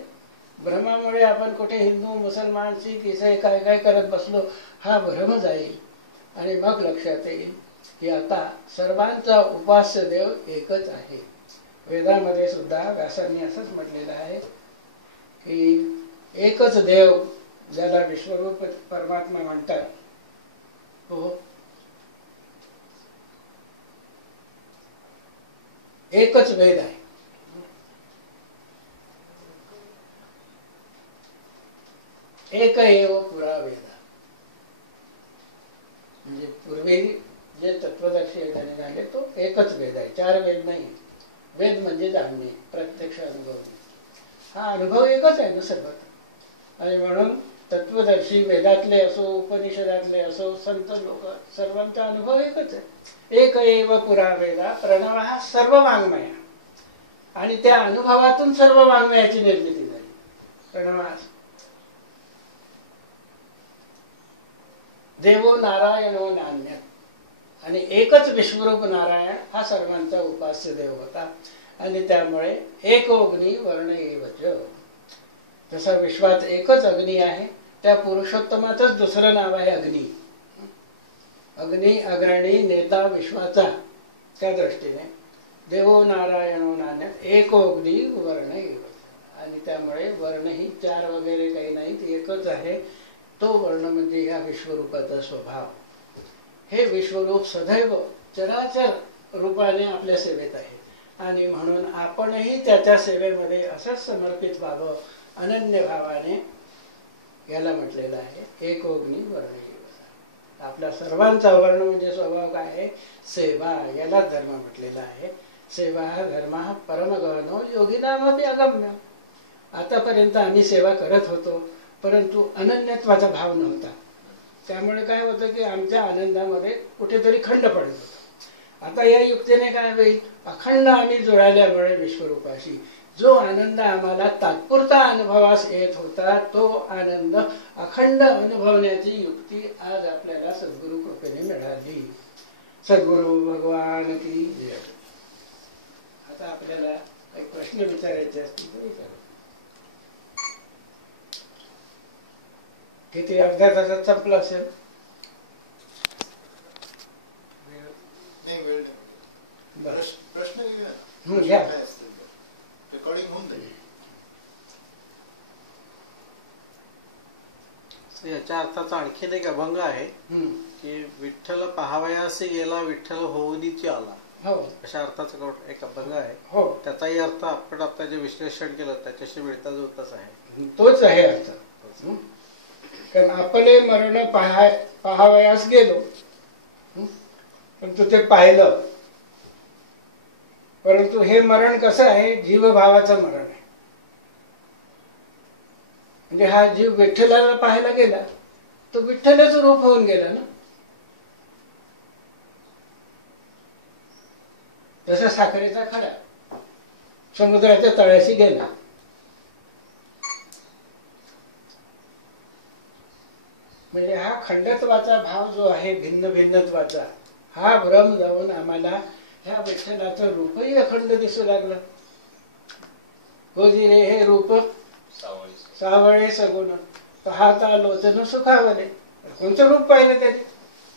भ्रमामुळे आपण कुठे हिंदू मुसलमान शीख इसाई काय काय करत बसलो, हा भ्रम जाईल. आणि मग लक्षात येईल की आता सर्वांचा उपास्य देव एकच आहे. वेदामध्ये सुद्धा व्यासांनी असंच म्हटलेलं आहे की एकच देव ज्याला विश्वरूप परमात्मा म्हणतात, तो एकच वेद आहे. एक एव पुरा वेद. म्हणजे पूर्वी जे तत्वदर्शी झाले तो एकच वेद आहे, चार वेद नाही. वेद म्हणजे जाणणे, प्रत्यक्ष अनुभवणे. हा अनुभव एकच आहे ना सर्वात. आणि म्हणून तत्वदर्शी वेदातले असो उपनिषदातले असो संत लोक सर्वांचा अनुभव एकच आहे. एक एव पुरा वेदा प्रणव हा सर्व वाङ्मय. आणि त्या अनुभवातून सर्व वाङ्मयाची निर्मिती झाली. प्रणवास देवो नारायणो नान्य. आणि एकच विश्वरूप नारायण हा सर्वांचा उपास्य देव होता. आणि त्यामुळे एक अग्नी वर्ण एवच. जसा विश्वात एकच अग्नी आहे, त्या पुरुषोत्तमातच दुसरं नाव आहे अग्नी. अग्नी अग्रणी नेता विश्वाचा. त्या दृष्टीने देवो नारायणो नान्य एको अग्नी वर्ण एवच. आणि त्यामुळे वर्ण ही चार वगैरे काही नाही, ती एकच आहे. तो वर्ण म्हणजे या विश्वरूपाचा स्वभाव. हे विश्वरूप सदैव चराचर रूपाने आपल्या सेवेत आहे. आणि म्हणून आपणही त्याच्या सेवेमध्ये असंच समर्पित व्हावं अनन्य भावाने. याला म्हटलेलं आहे एक अग्नी वर्ण एवच. आपल्या सर्वांचा वर्ण म्हणजे स्वभाव काय आहे? सेवा. याला धर्म म्हटलेला आहे. सेवा हा धर्म हा परमगहनो योगिनामपि अगम्य. आतापर्यंत आम्ही सेवा करत होतो, परंतु अनन्यत्वाचा भाव नव्हता. त्यामुळे काय होतं की आमच्या आनंदामध्ये कुठेतरी खंड पडत होता. आता या युक्तीने काय होईल? अखंड आम्ही जुळाल्यामुळे विश्वरूपाशी जो आनंद आम्हाला तात्पुरता अनुभवास येत होता, तो आनंद अखंड अनुभवण्याची युक्ती आज आपल्याला सद्गुरु कृपेने मिळाली. सद्गुरु भगवान की जय. आता आपल्याला एक प्रश्न विचारायचे असतील तर विचारा. किती अर्ध्या तासात संपलं असेल? प्रश्न घ्या. रेकॉर्डिंग होऊन जाईल. याच्या अर्थाचा आणखीन एक अभंग आहे की विठ्ठल पाहावयासी गेला विठ्ठल होऊनीची आला. हो, अशा अर्थाचा एक अभंग आहे. हो, त्याचाही अर्थ आपण आता जे विश्लेषण केलं त्याच्याशी मिळता जुळताच आहे. तोच आहे अर्थ. कारण आपले मरण पाहावयास गेलो, परंतु ते पाहिलं. परंतु हे मरण कसं आहे? जीवभावाचं मरण आहे. म्हणजे हा जीव विठ्ठलाला पाहायला गेला, तो विठ्ठलच रूप होऊन गेला ना. जसा साखरेचा खडा समुद्राच्या तळाशी गेला, म्हणजे हा खंडत्वाचा भाव जो आहे, भिन्न भिन्नत्वाचा, हा भ्रम जाऊन आम्हाला ह्या विठ्ठलाचं रूपही अखंड दिसू लागलं. हो जी रे, हे रूप सावळे सगुण पाहता लोचन सुखावले. कोणतं रूप पाहिलं त्याने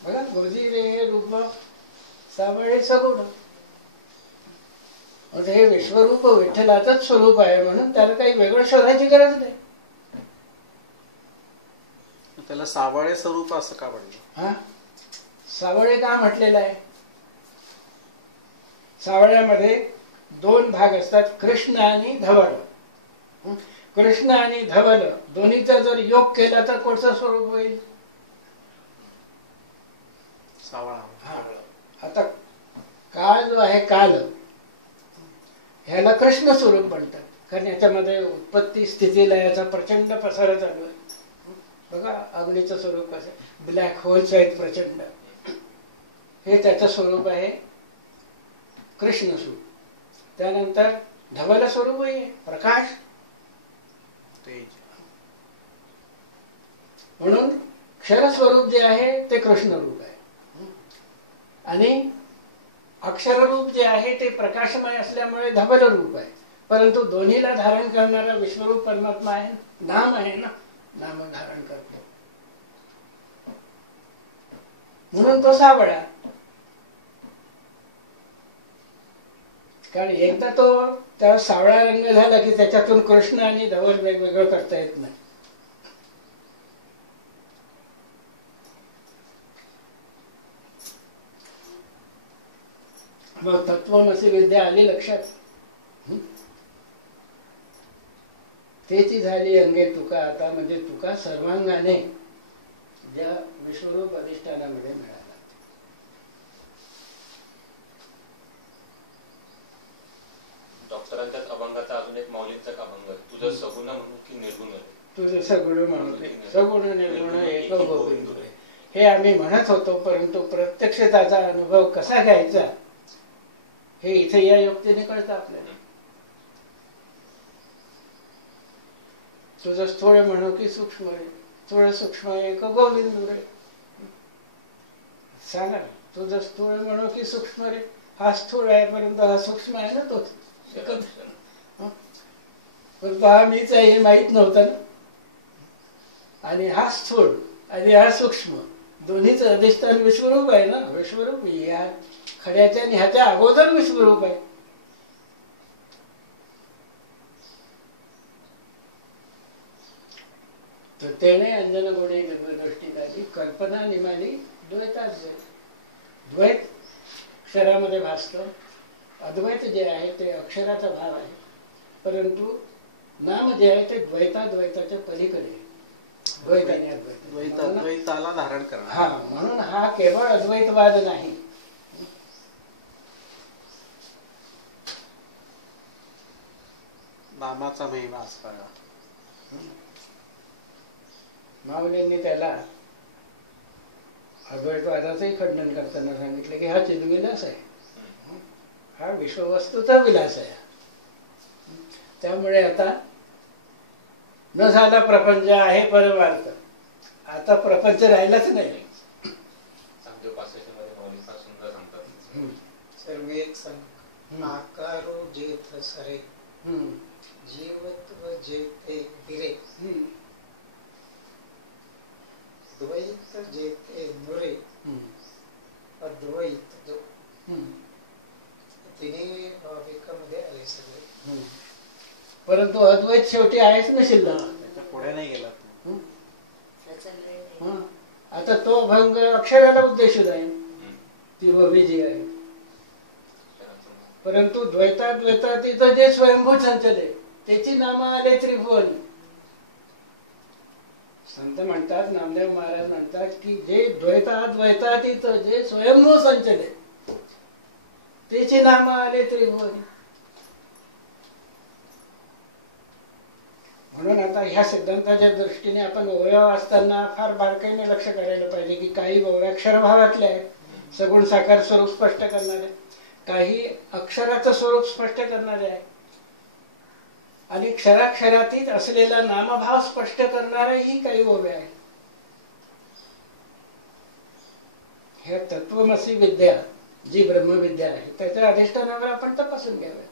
बघा, गुरुजी रे हे रूप सावळे सगुण. हे विश्वरूप विठ्ठलाचंच स्वरूप आहे म्हणून त्याला काही वेगळं शोधायची गरज नाही. त्याला सावळे स्वरूप असं का म्हणलं? हा, सावळे का म्हटलेलं आहे? सावळ्यामध्ये दोन भाग असतात, कृष्ण आणि धवल. कृष्ण आणि धवल दोन्हीचा जर योग केला तर कोणतं स्वरूप होईल? सावळा. आता काळ जो आहे, काल ह्याला कृष्ण स्वरूप म्हणतात, कारण याच्यामध्ये उत्पत्ती स्थिती लयाचा प्रचंड पसारा चालू आहे. बघा अग्नीचं स्वरूप कसं, ब्लॅक होल्स आहेत प्रचंड, हे त्याचं स्वरूप आहे कृष्ण स्वरूप. त्यानंतर धवल स्वरूप आहे प्रकाश तेज. म्हणून क्षर स्वरूप जे आहे ते कृष्ण रूप आहे आणि अक्षर रूप जे आहे ते प्रकाशमय असल्यामुळे धवल रूप आहे. परंतु दोन्हीला धारण करणारा विश्वरूप परमात्मा आहे, नाम आहे ना, नाम धारण करतो म्हणून तो सावळा. कारण एकदा तो त्या सावळा रंग झाला की त्याच्यातून कृष्ण आणि धवल वेगवेगळं करता येत नाही. मग तत्वमसी विद्या आली लक्षात. तेची झाली अंगे तुका आता, म्हणजे तुका सर्वांगाने ज्या विश्वरूप अधिष्ठानामध्ये मिळाला. डॉक्टरांच्याच अभंगाचा अजून एक मौलिकचा अभंग, तुझं सगुण म्हणून की निर्गुण, तुझं सगुण म्हणून सगुण निर्गुण एक गोविंद. हे आम्ही म्हणत होतो, परंतु प्रत्यक्ष त्याचा अनुभव कसा घ्यायचा हे इथे या युक्तीने कळतं आपल्याला. तुझं स्थूळ म्हणू की सूक्ष्म रे, स्थूळ सूक्ष्म एक गोविंद रे. सांगा, तुझं स्थूळ म्हणू की सूक्ष्म रे. हा स्थूळ आहे परंतु हा सूक्ष्म आहे ना, तोच परंतु हा मीच आहे हे माहित नव्हतं ना. आणि हा स्थूळ आणि हा सूक्ष्म दोन्हीच अधिष्ठान विश्वरूप आहे ना. विश्वरूप या खड्याच्या आणि ह्याच्या अगोदर विश्वरूप आहे. तर तेने अंजन गुणे दृष्टी झाली, कल्पना निमाली द्वैताच. द्वैत क्षरामध्ये भासतं, अद्वैत जे आहे ते अक्षराचा भाव आहे, परंतु नाम जे आहे ते द्वैताद्वैताच्या पलीकडे. द्वैत आणि अद्वैत द्वैताला धारण करणं. हा, म्हणून हा केवळ अद्वैतवाद नाही. नामाचा महिमा असणारा. माऊलींनी त्याला अद्वैतवादाचंही खंडन करताना सांगितलं की हा चिद्विलास आहे, हा विश्ववस्तूचा विलास आहे. त्यामुळे आता न झाला प्रपंच आहे परमार्थ, आता प्रपंच राहिलाच नाही. सर्वेक संग आकारो जेथ सरे, जीवत्व जेते गिरे, द्वैत जेते नुरे, अद्वैत जो. तिन्ही भाविकामध्ये आले सगळे. परंतु अद्वैत शेवटी आहेच नसेल ना, त्याच्या पुढे नाही गेला. आता तो भंग अक्षराला उद्देशून आहे, ती भव्य जी आहे. परंतु द्वैताद्वैतात इथं जे स्वयंभू चंचले त्याची नामं आले त्रिभुवनी. संत म्हणतात, नामदेव महाराज म्हणतात की जे द्वैताद्वैतात इथं जे स्वयंभू संचले त्याची नामं आले त्रिभुवनी. म्हणून आता ह्या सिद्धांताच्या दृष्टीने आपण ओव्या असताना फार बारकाईने लक्ष करायला पाहिजे की काही ओव्या अक्षरभावातल्या आहेत, सगुण साकार स्वरूप स्पष्ट करणारे, काही अक्षराचं स्वरूप स्पष्ट करणारे आहे, आणि क्षराक्षरातीत असलेला नामभाव स्पष्ट करणारेही काही ओव्या आहेत. ह्या तत्वमसी विद्या जी ब्रह्मविद्या आहे त्याच्या अधिष्ठानावर आपण तपासून घ्याव्या.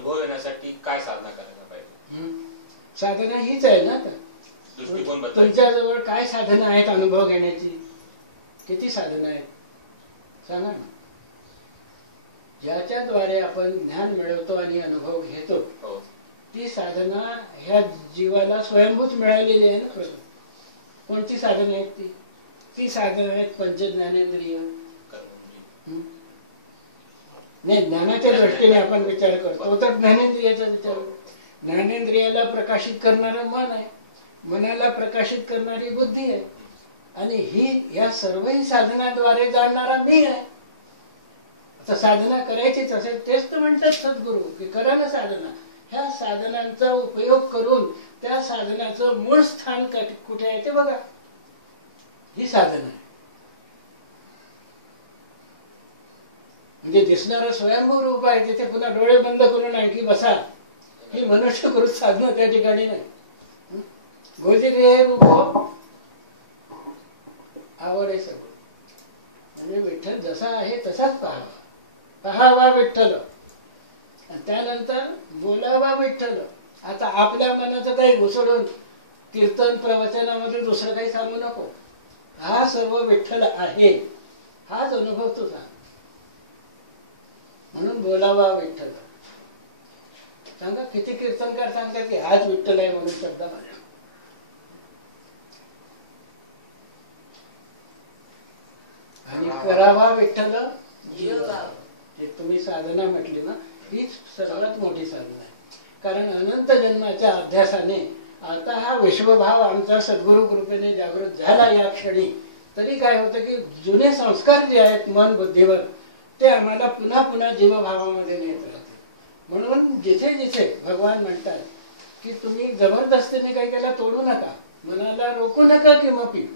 अनुभव येण्यासाठी काय साधना करायला पाहिजे? साधना हीच आहे ना. आता दृष्टिकोन बदलायचा. तुमच्याजवळ काय साधनं आहेत अनुभव घेण्याची? किती साधनं आहेत सांगा ना. ज्याच्याद्वारे आपण ज्ञान मिळवतो आणि अनुभव घेतो हो. ती साधना ह्या जीवाला स्वयंभूच मिळालेली आहे ना. कोणती साधनं आहेत ती? ती साधनं आहेत पंचज्ञानेंद्रिय. नाही, ज्ञानाच्या दृष्टीने आपण विचार करतो तर ज्ञानेंद्रियाचा विचार. ज्ञानेंद्रियाला प्रकाशित करणारं मन आहे, मनाला प्रकाशित करणारी बुद्धी आहे, आणि ही या सर्वही साधनाद्वारे जाणणारा मी आहे. आता साधना करायचीच असेल तेच तर म्हणतात सद्गुरू की करा ना साधना. ह्या साधनांचा उपयोग करून त्या साधनाचं मूळ स्थान कुठे आहे ते बघा. ही साधना आहे. म्हणजे दिसणारं स्वयंभू रूप आहे तिथे पुन्हा डोळे बंद करून आणखी बसा, ही मनुष्यकृत साधना त्या ठिकाणी नाही. गोजिरे रूप आवडे सगळं. म्हणजे विठ्ठल जसा आहे तसाच पाहावा. पहावा विठ्ठल आणि त्यानंतर बोलावा विठ्ठल. आता आपल्या मनाचं काही घुसडून कीर्तन प्रवचनामध्ये दुसरं काही सांगू नको. हा सर्व विठ्ठल आहे हाच अनुभव तुझा, म्हणून बोलावा विठ्ठल. सांगा किती कीर्तनकार सांगतात की हाच विठ्ठल आहे म्हणून शब्दामध्ये. आणि करावा विठ्ठल जीवावा. तुम्ही साधना म्हटली ना, हीच सर्वात मोठी साधना आहे. कारण अनंत जन्माच्या अभ्यासाने आता हा विश्वभाव आमचा सद्गुरु कृपेने जागृत झाला या क्षणी, तरी काय होतं की जुने संस्कार जे आहेत मन बुद्धीवर ते आम्हाला पुन्हा पुन्हा जीवभावामध्ये नेत राहते. म्हणून जिथे जिथे भगवान म्हणतात की तुम्ही जबरदस्तीने काही त्याला तोडू नका, मनाला रोखू नका किंमपी,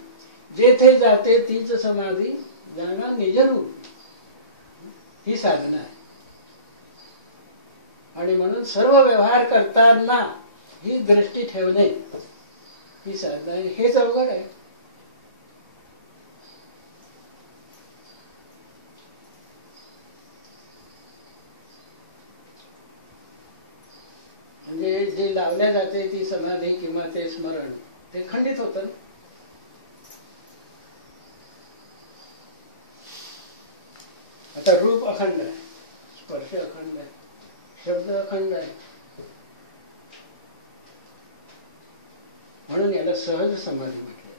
जेथे जाते तीच समाधी जाणं निजरूप. ही साधना आहे. आणि म्हणून सर्व व्यवहार करताना ही दृष्टी ठेवणे ही साधना आहे. हेच अवघड आहे. म्हणजे जे लावल्या जाते ती समाधी किंवा ते स्मरण ते खंडित होतं. आता रूप अखंड आहे, स्पर्श अखंड आहे, शब्द अखंड आहे. म्हणून याला सहज समाधी म्हटलं.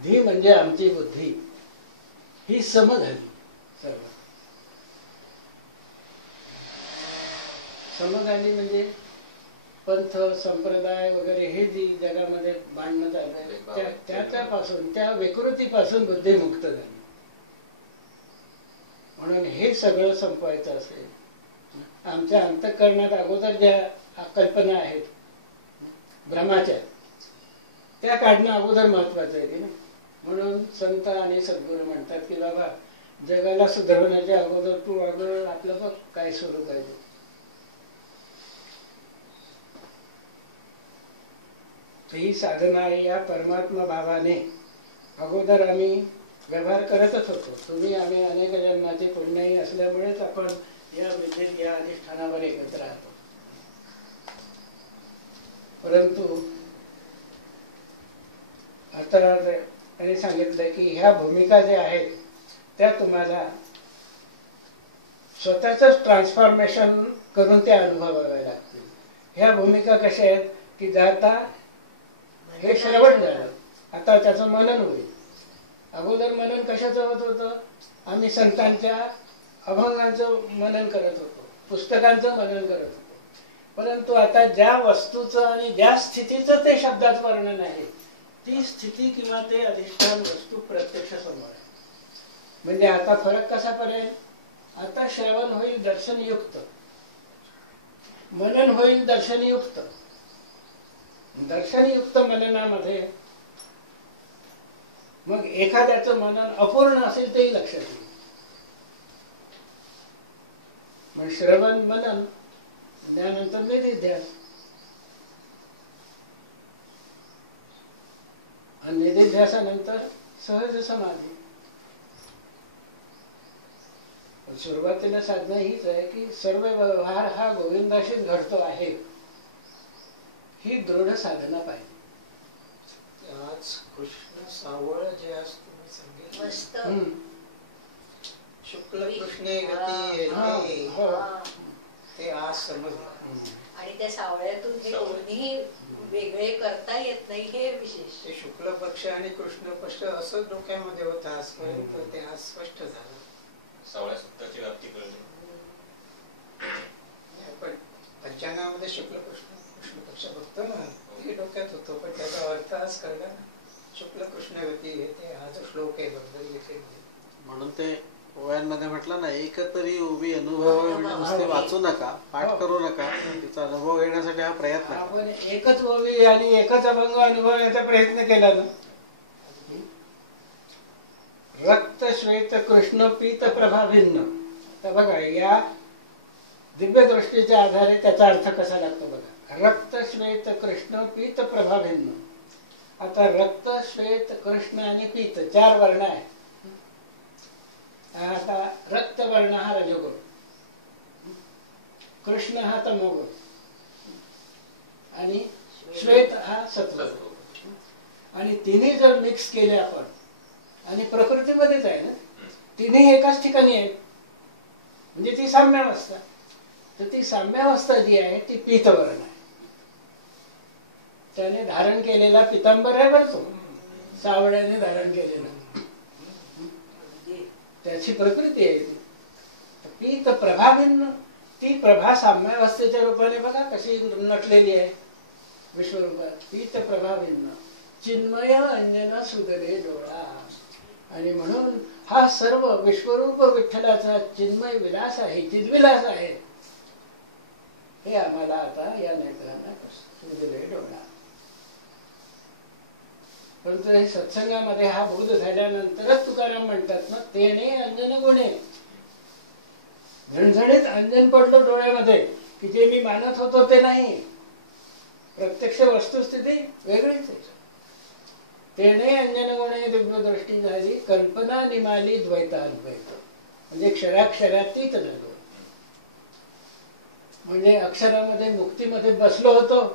धी म्हणजे आमची बुद्धी ही सम झाली. सर्व सम झाली म्हणजे पंथ संप्रदाय वगैरे हे जी जगामध्ये मांडण्यात आलंय त्याच्यापासून त्या विकृतीपासून बुद्धी मुक्त झाली. म्हणून हे सगळं संपवायचं असेल, आमच्या अंतःकरणात अगोदर ज्या कल्पना आहेत भ्रमाच्या त्या काढणं अगोदर महत्वाचं आहे ना. म्हणून संत आणि सद्गुरू म्हणतात की बाबा जगाला सुधारण्याच्या अगोदर तू अगोदर आपलं बघ काय सुरू पाहिजे. ही साधना या परमात्मा भावाने अगोदर आम्ही व्यवहार करतच होतो. तुम्ही आम्ही अनेक जन्माचे पुण्यही असल्यामुळेच आपण या विधेत या अधिष्ठानावर एकत्र राहतो. परंतु आता त्यांनी सांगितलं की ह्या भूमिका ज्या आहेत त्या तुम्हाला स्वतःच ट्रान्सफॉर्मेशन करून त्या अनुभवाव्या लागतील. ह्या भूमिका कशा आहेत की जाता हे श्रवण झालं, आता त्याचं मनन होईल. अगोदर मनन कशाचं होत होतं? आम्ही संतांच्या अभंगांचं मनन करत होतो, पुस्तकांचं मनन करत होतो. परंतु आता ज्या वस्तूचं आणि ज्या स्थितीचं ते शब्दात वर्णन आहे ती स्थिती किंवा ते अधिष्ठान वस्तू प्रत्यक्ष समोर आहे. म्हणजे आता फरक कसा पडेल? आता श्रवण होईल दर्शनयुक्त, मनन होईल दर्शनयुक्त. दर्शनयुक्त मननामध्ये मग एखाद्याचं मनन अपूर्ण असेल तेही लक्षात येईल. मग श्रवण मनन त्यानंतर निधिध्यास, आणि निधिध्यासानंतर सहज समाधी. सुरुवातीला साधना हीच आहे की सर्व व्यवहार हा गोविंदाशीच घडतो आहे, ही दृढ साधना पाहिजे. आज कृष्ण सावळ जे आज तुम्ही सांगितलं मस्त. शुक्ल कृष्णे गती येते, हो. ते आज समजलं. आणि त्या सावळ्यातून हे दोन्ही वेगळे करता येत नाही हे विशेष. ते शुक्ल पक्ष आणि कृष्ण पक्ष असं डोक्यामध्ये होतं आजपर्यंत, ते आज स्पष्ट झालं. सावळ्या सूत्राची व्याप्ती कळली. पण पंचांगामध्ये शुक्ल कृष्ण पक्ष बघतो ना, ते डोक्यात होतं, पण त्याचा अर्थ आज कळला ना. शुक्ल कृष्ण गती येते, हा जो श्लोक आहे बद्दल येते. म्हणून ते ओव्यांमध्ये म्हटलं ना, एक तरी उभी अनुभव म्हणजे नुसते वाचू नका, पाठ करू नका, तिचा अनुभव घेण्यासाठी हा प्रयत्न करा. आपण एकच ओवी आणि एकच अभंग अनुभवण्याचा प्रयत्न केला ना. रक्त श्वेत कृष्ण पीत प्रभा भिन्न. तर बघा, या दिव्य दृष्टीच्या आधारे त्याचा अर्थ कसा लागतो बघा. रक्त श्वेत कृष्ण पीत प्रभा भिन्न. आता रक्त श्वेत कृष्ण आणि पीत 4 वर्ण आहे. आता रक्त वर्ण हा रजोगुण, कृष्ण हा तमोगुण आणि श्वेत हा सत्वगुण. आणि तिन्ही जर मिक्स केले आपण, आणि प्रकृतीमध्येच आहे ना, तिन्ही एकाच ठिकाणी आहेत, म्हणजे ती साम्यावस्था. तर ती साम्यावस्था जी आहे ती पीतवर्ण आहे. त्याने धारण केलेला पितांबर आहे बरं तो, सावळ्याने धारण केलेला, त्याची प्रकृती आहे ती. पीत प्रभाभिन्न, ती प्रभा साम्यावस्थेच्या रूपाने बघा कशी नटलेली आहे विश्वरूपात. पीत प्रभाभिन्न चिन्मय अंजन सुदले डोळा. आणि म्हणून हा सर्व विश्वरूप विठ्ठलाचा चिन्मय विलास आहे, चिद्विलास आहे. हे आम्हाला आता या नेत्रांना सुदले डोळा. परंतु हे सत्संगामध्ये हा बोध झाल्यानंतरच तुकाराम म्हणतात ना, तेने अंजन गुणे. झणझणीत अंजन पडलं डोळ्यामध्ये की जे मी मानत होतो ते नाही, प्रत्यक्ष वस्तुस्थिती वेगळीच आहे. तेने अंजन गुणे दिव्य दृष्टी झाली, कल्पना निमाली द्वैताद्वैत. म्हणजे क्षराक्षरातीत नव्हे. म्हणजे अक्षरामध्ये मुक्तीमध्ये बसलो होतो,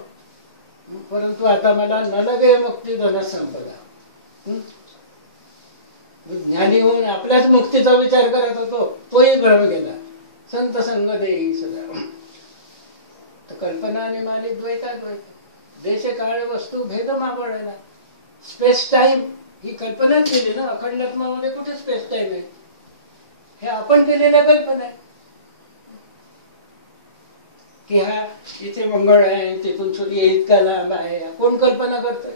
परंतु आता मला न लगे मुक्ती धन संपदा. ज्ञानी होऊन आपल्याच मुक्तीचा विचार करत होतो, तोही भ्रम गेला. संत संग देई सदा. तर कल्पना निमाली द्वैताद्वैत. देश काळ वस्तू भेद मावळला. स्पेस टाइम ही कल्पनाच केली ना. अखंडात्मामध्ये कुठे स्पेस टाइम आहे? हे आपण केलेल्या कल्पना आहे की हा इथे मंगळ आहे, तिथून सूर्य इतका लांब आहे. कोण कल्पना करतोय?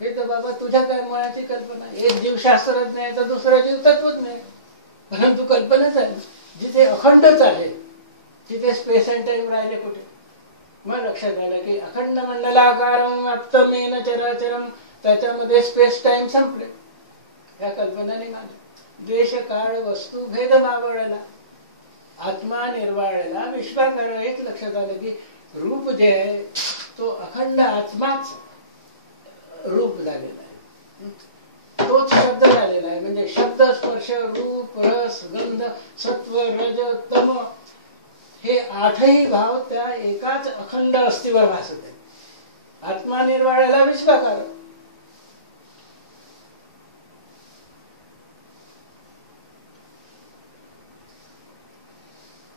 हे तर बाबा तुझ्या काय मुळाची कल्पना. एक जीव शास्त्रज्ञ आहे तर दुसरा जीव तत्वज्ञ आहे, परंतु कल्पनाच आहे. जिथे अखंडच आहे तिथे स्पेस अँड टाइम राहिले कुठे? मग लक्षात आलं की अखंड मंडलाकारम व्याप्तमेन चराचरम, त्याच्यामध्ये स्पेस टाइम संपले. या कल्पनाने मानले. देश काळ वस्तू भेद मावळला, आत्मा निर्वाळला, विश्वाकार. एक लक्षात आलं की रूप जे आहे तो अखंड आत्माच रूप झालेला आहे, तोच शब्द झालेला आहे. म्हणजे शब्द स्पर्श रूप रस गंध सत्व रज तम हे 8ही भाव त्या एकाच अखंड अस्थिवर भासत आहेत. आत्मा निर्वाळाला विश्वाकार.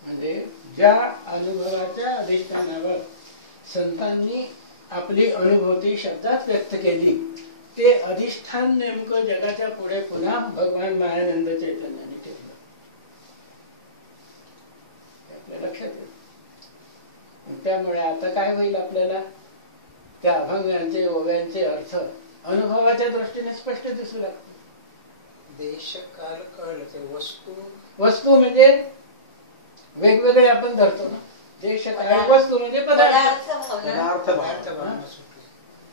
म्हणजे ज्या अनुभवाच्या अधिष्ठानावर संतांनी आपली अनुभूती शब्दात व्यक्त केली, ते अधिष्ठान नेमकं जगाच्या पुढे पुन्हा भगवान मायानंद चैतन्याने ठेवलं. आपल्या लक्षात येईल. त्यामुळे आता काय होईल आपल्याला? त्या अभंगांचे ओव्यांचे अर्थ अनुभवाच्या दृष्टीने स्पष्ट दिसू लागतो. देश काल कळलं ते वस्तू. वस्तू म्हणजे वेगवेगळे आपण धरतो ना. देश काळ वस्तू म्हणजे पदार्थ. पदार्थ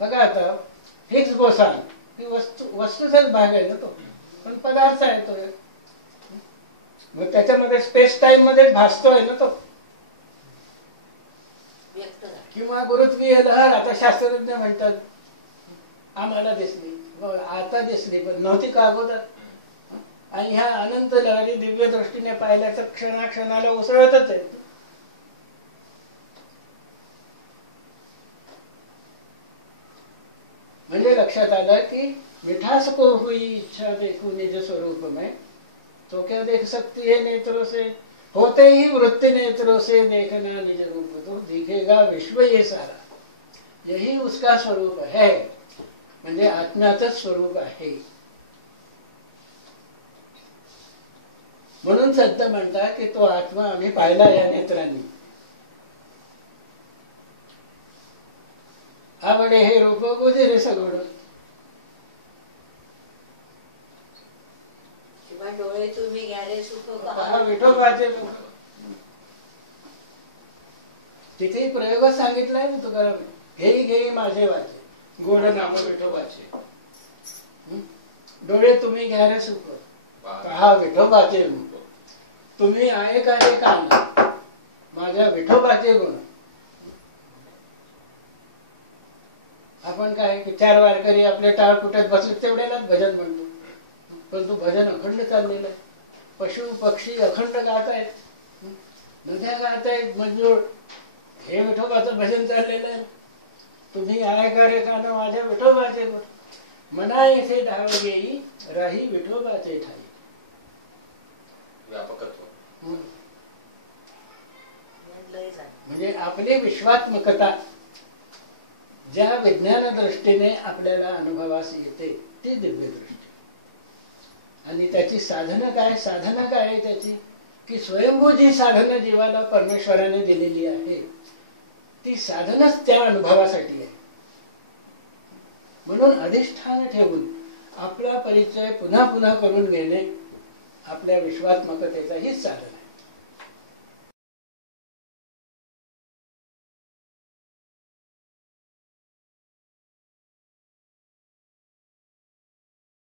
बघा आता हिग्स बोसान ही वस्तूचाच भाग आहे ना तो, पण पदार्थ आहे तो. मग त्याच्यामध्ये स्पेस टाइम मध्ये भासतोय ना तो. किंवा गुरुत्वीय लहर आता शास्त्रज्ञ म्हणतात आम्हाला दिसली, आता दिसली, पण नव्हती का अगोदर? आणि ह्या अनंत लहरी दिव्य दृष्टीने पाहिल्याचं क्षणाक्षणाला उसळतच आहेत. म्हणजे लक्षात आलं की मिठास को हुई इच्छा देखू निज स्वरूप में, तो क्या देख सकती है नेत्रों से, होते ही वृत्ति नेत्रों से देखना निज रूप, तो दिखेगा विश्व ये सारा. यही उसका स्वरूप है, म्हणजे आत्म्याचंच स्वरूप आहे. म्हणून संत म्हणतात की तो आत्मा आम्ही पाहिला या नेत्रांनी. आवडे हे रूप गुजिरे सगुण. किंवा डोळे तुम्ही घ्या रे सुख पहा पहा. विठोबाचे. तिथेही प्रयोगच सांगितलाय ना तुकाराम, घेई घेई माझे वाचे गोड नाम विठोबाचे. डोळे तुम्ही घ्या रे सुख पहा विठोबाचे रूप. तुम्ही आहे का रे कान माझ्या विठोबाचे गुण. आपण काय की 4 वारकरी आपले टाळ कुठे बसले तेवढ्यालाच भजन म्हणतो, परंतु भजन अखंड चाललेलं आहे. पशु पक्षी अखंड गात आहेत, नद्या गात आहेत मंजूळ, हे विठोबाचं भजन चाललेलं आहे. तुम्ही आहे का रे कान माझ्या विठोबाचे गुण. मना येथे धाव घेई राही विठोबाचे ठाई. व्यापकत्व म्हणजे आपली विश्वात्मकता ज्या विज्ञान दृष्टीने आपल्याला अनुभवास येते ती दिव्य दृष्टी. आणि त्याची साधनं काय, साधना काय आहे त्याची, की स्वयंभू जी साधनं जीवाला परमेश्वराने दिलेली आहे ती साधनच त्या अनुभवासाठी आहे. म्हणून अधिष्ठान ठेवून आपला परिचय पुन्हा पुन्हा करून घेणे आपल्या विश्वात्मकतेचा हीच साधन आहे.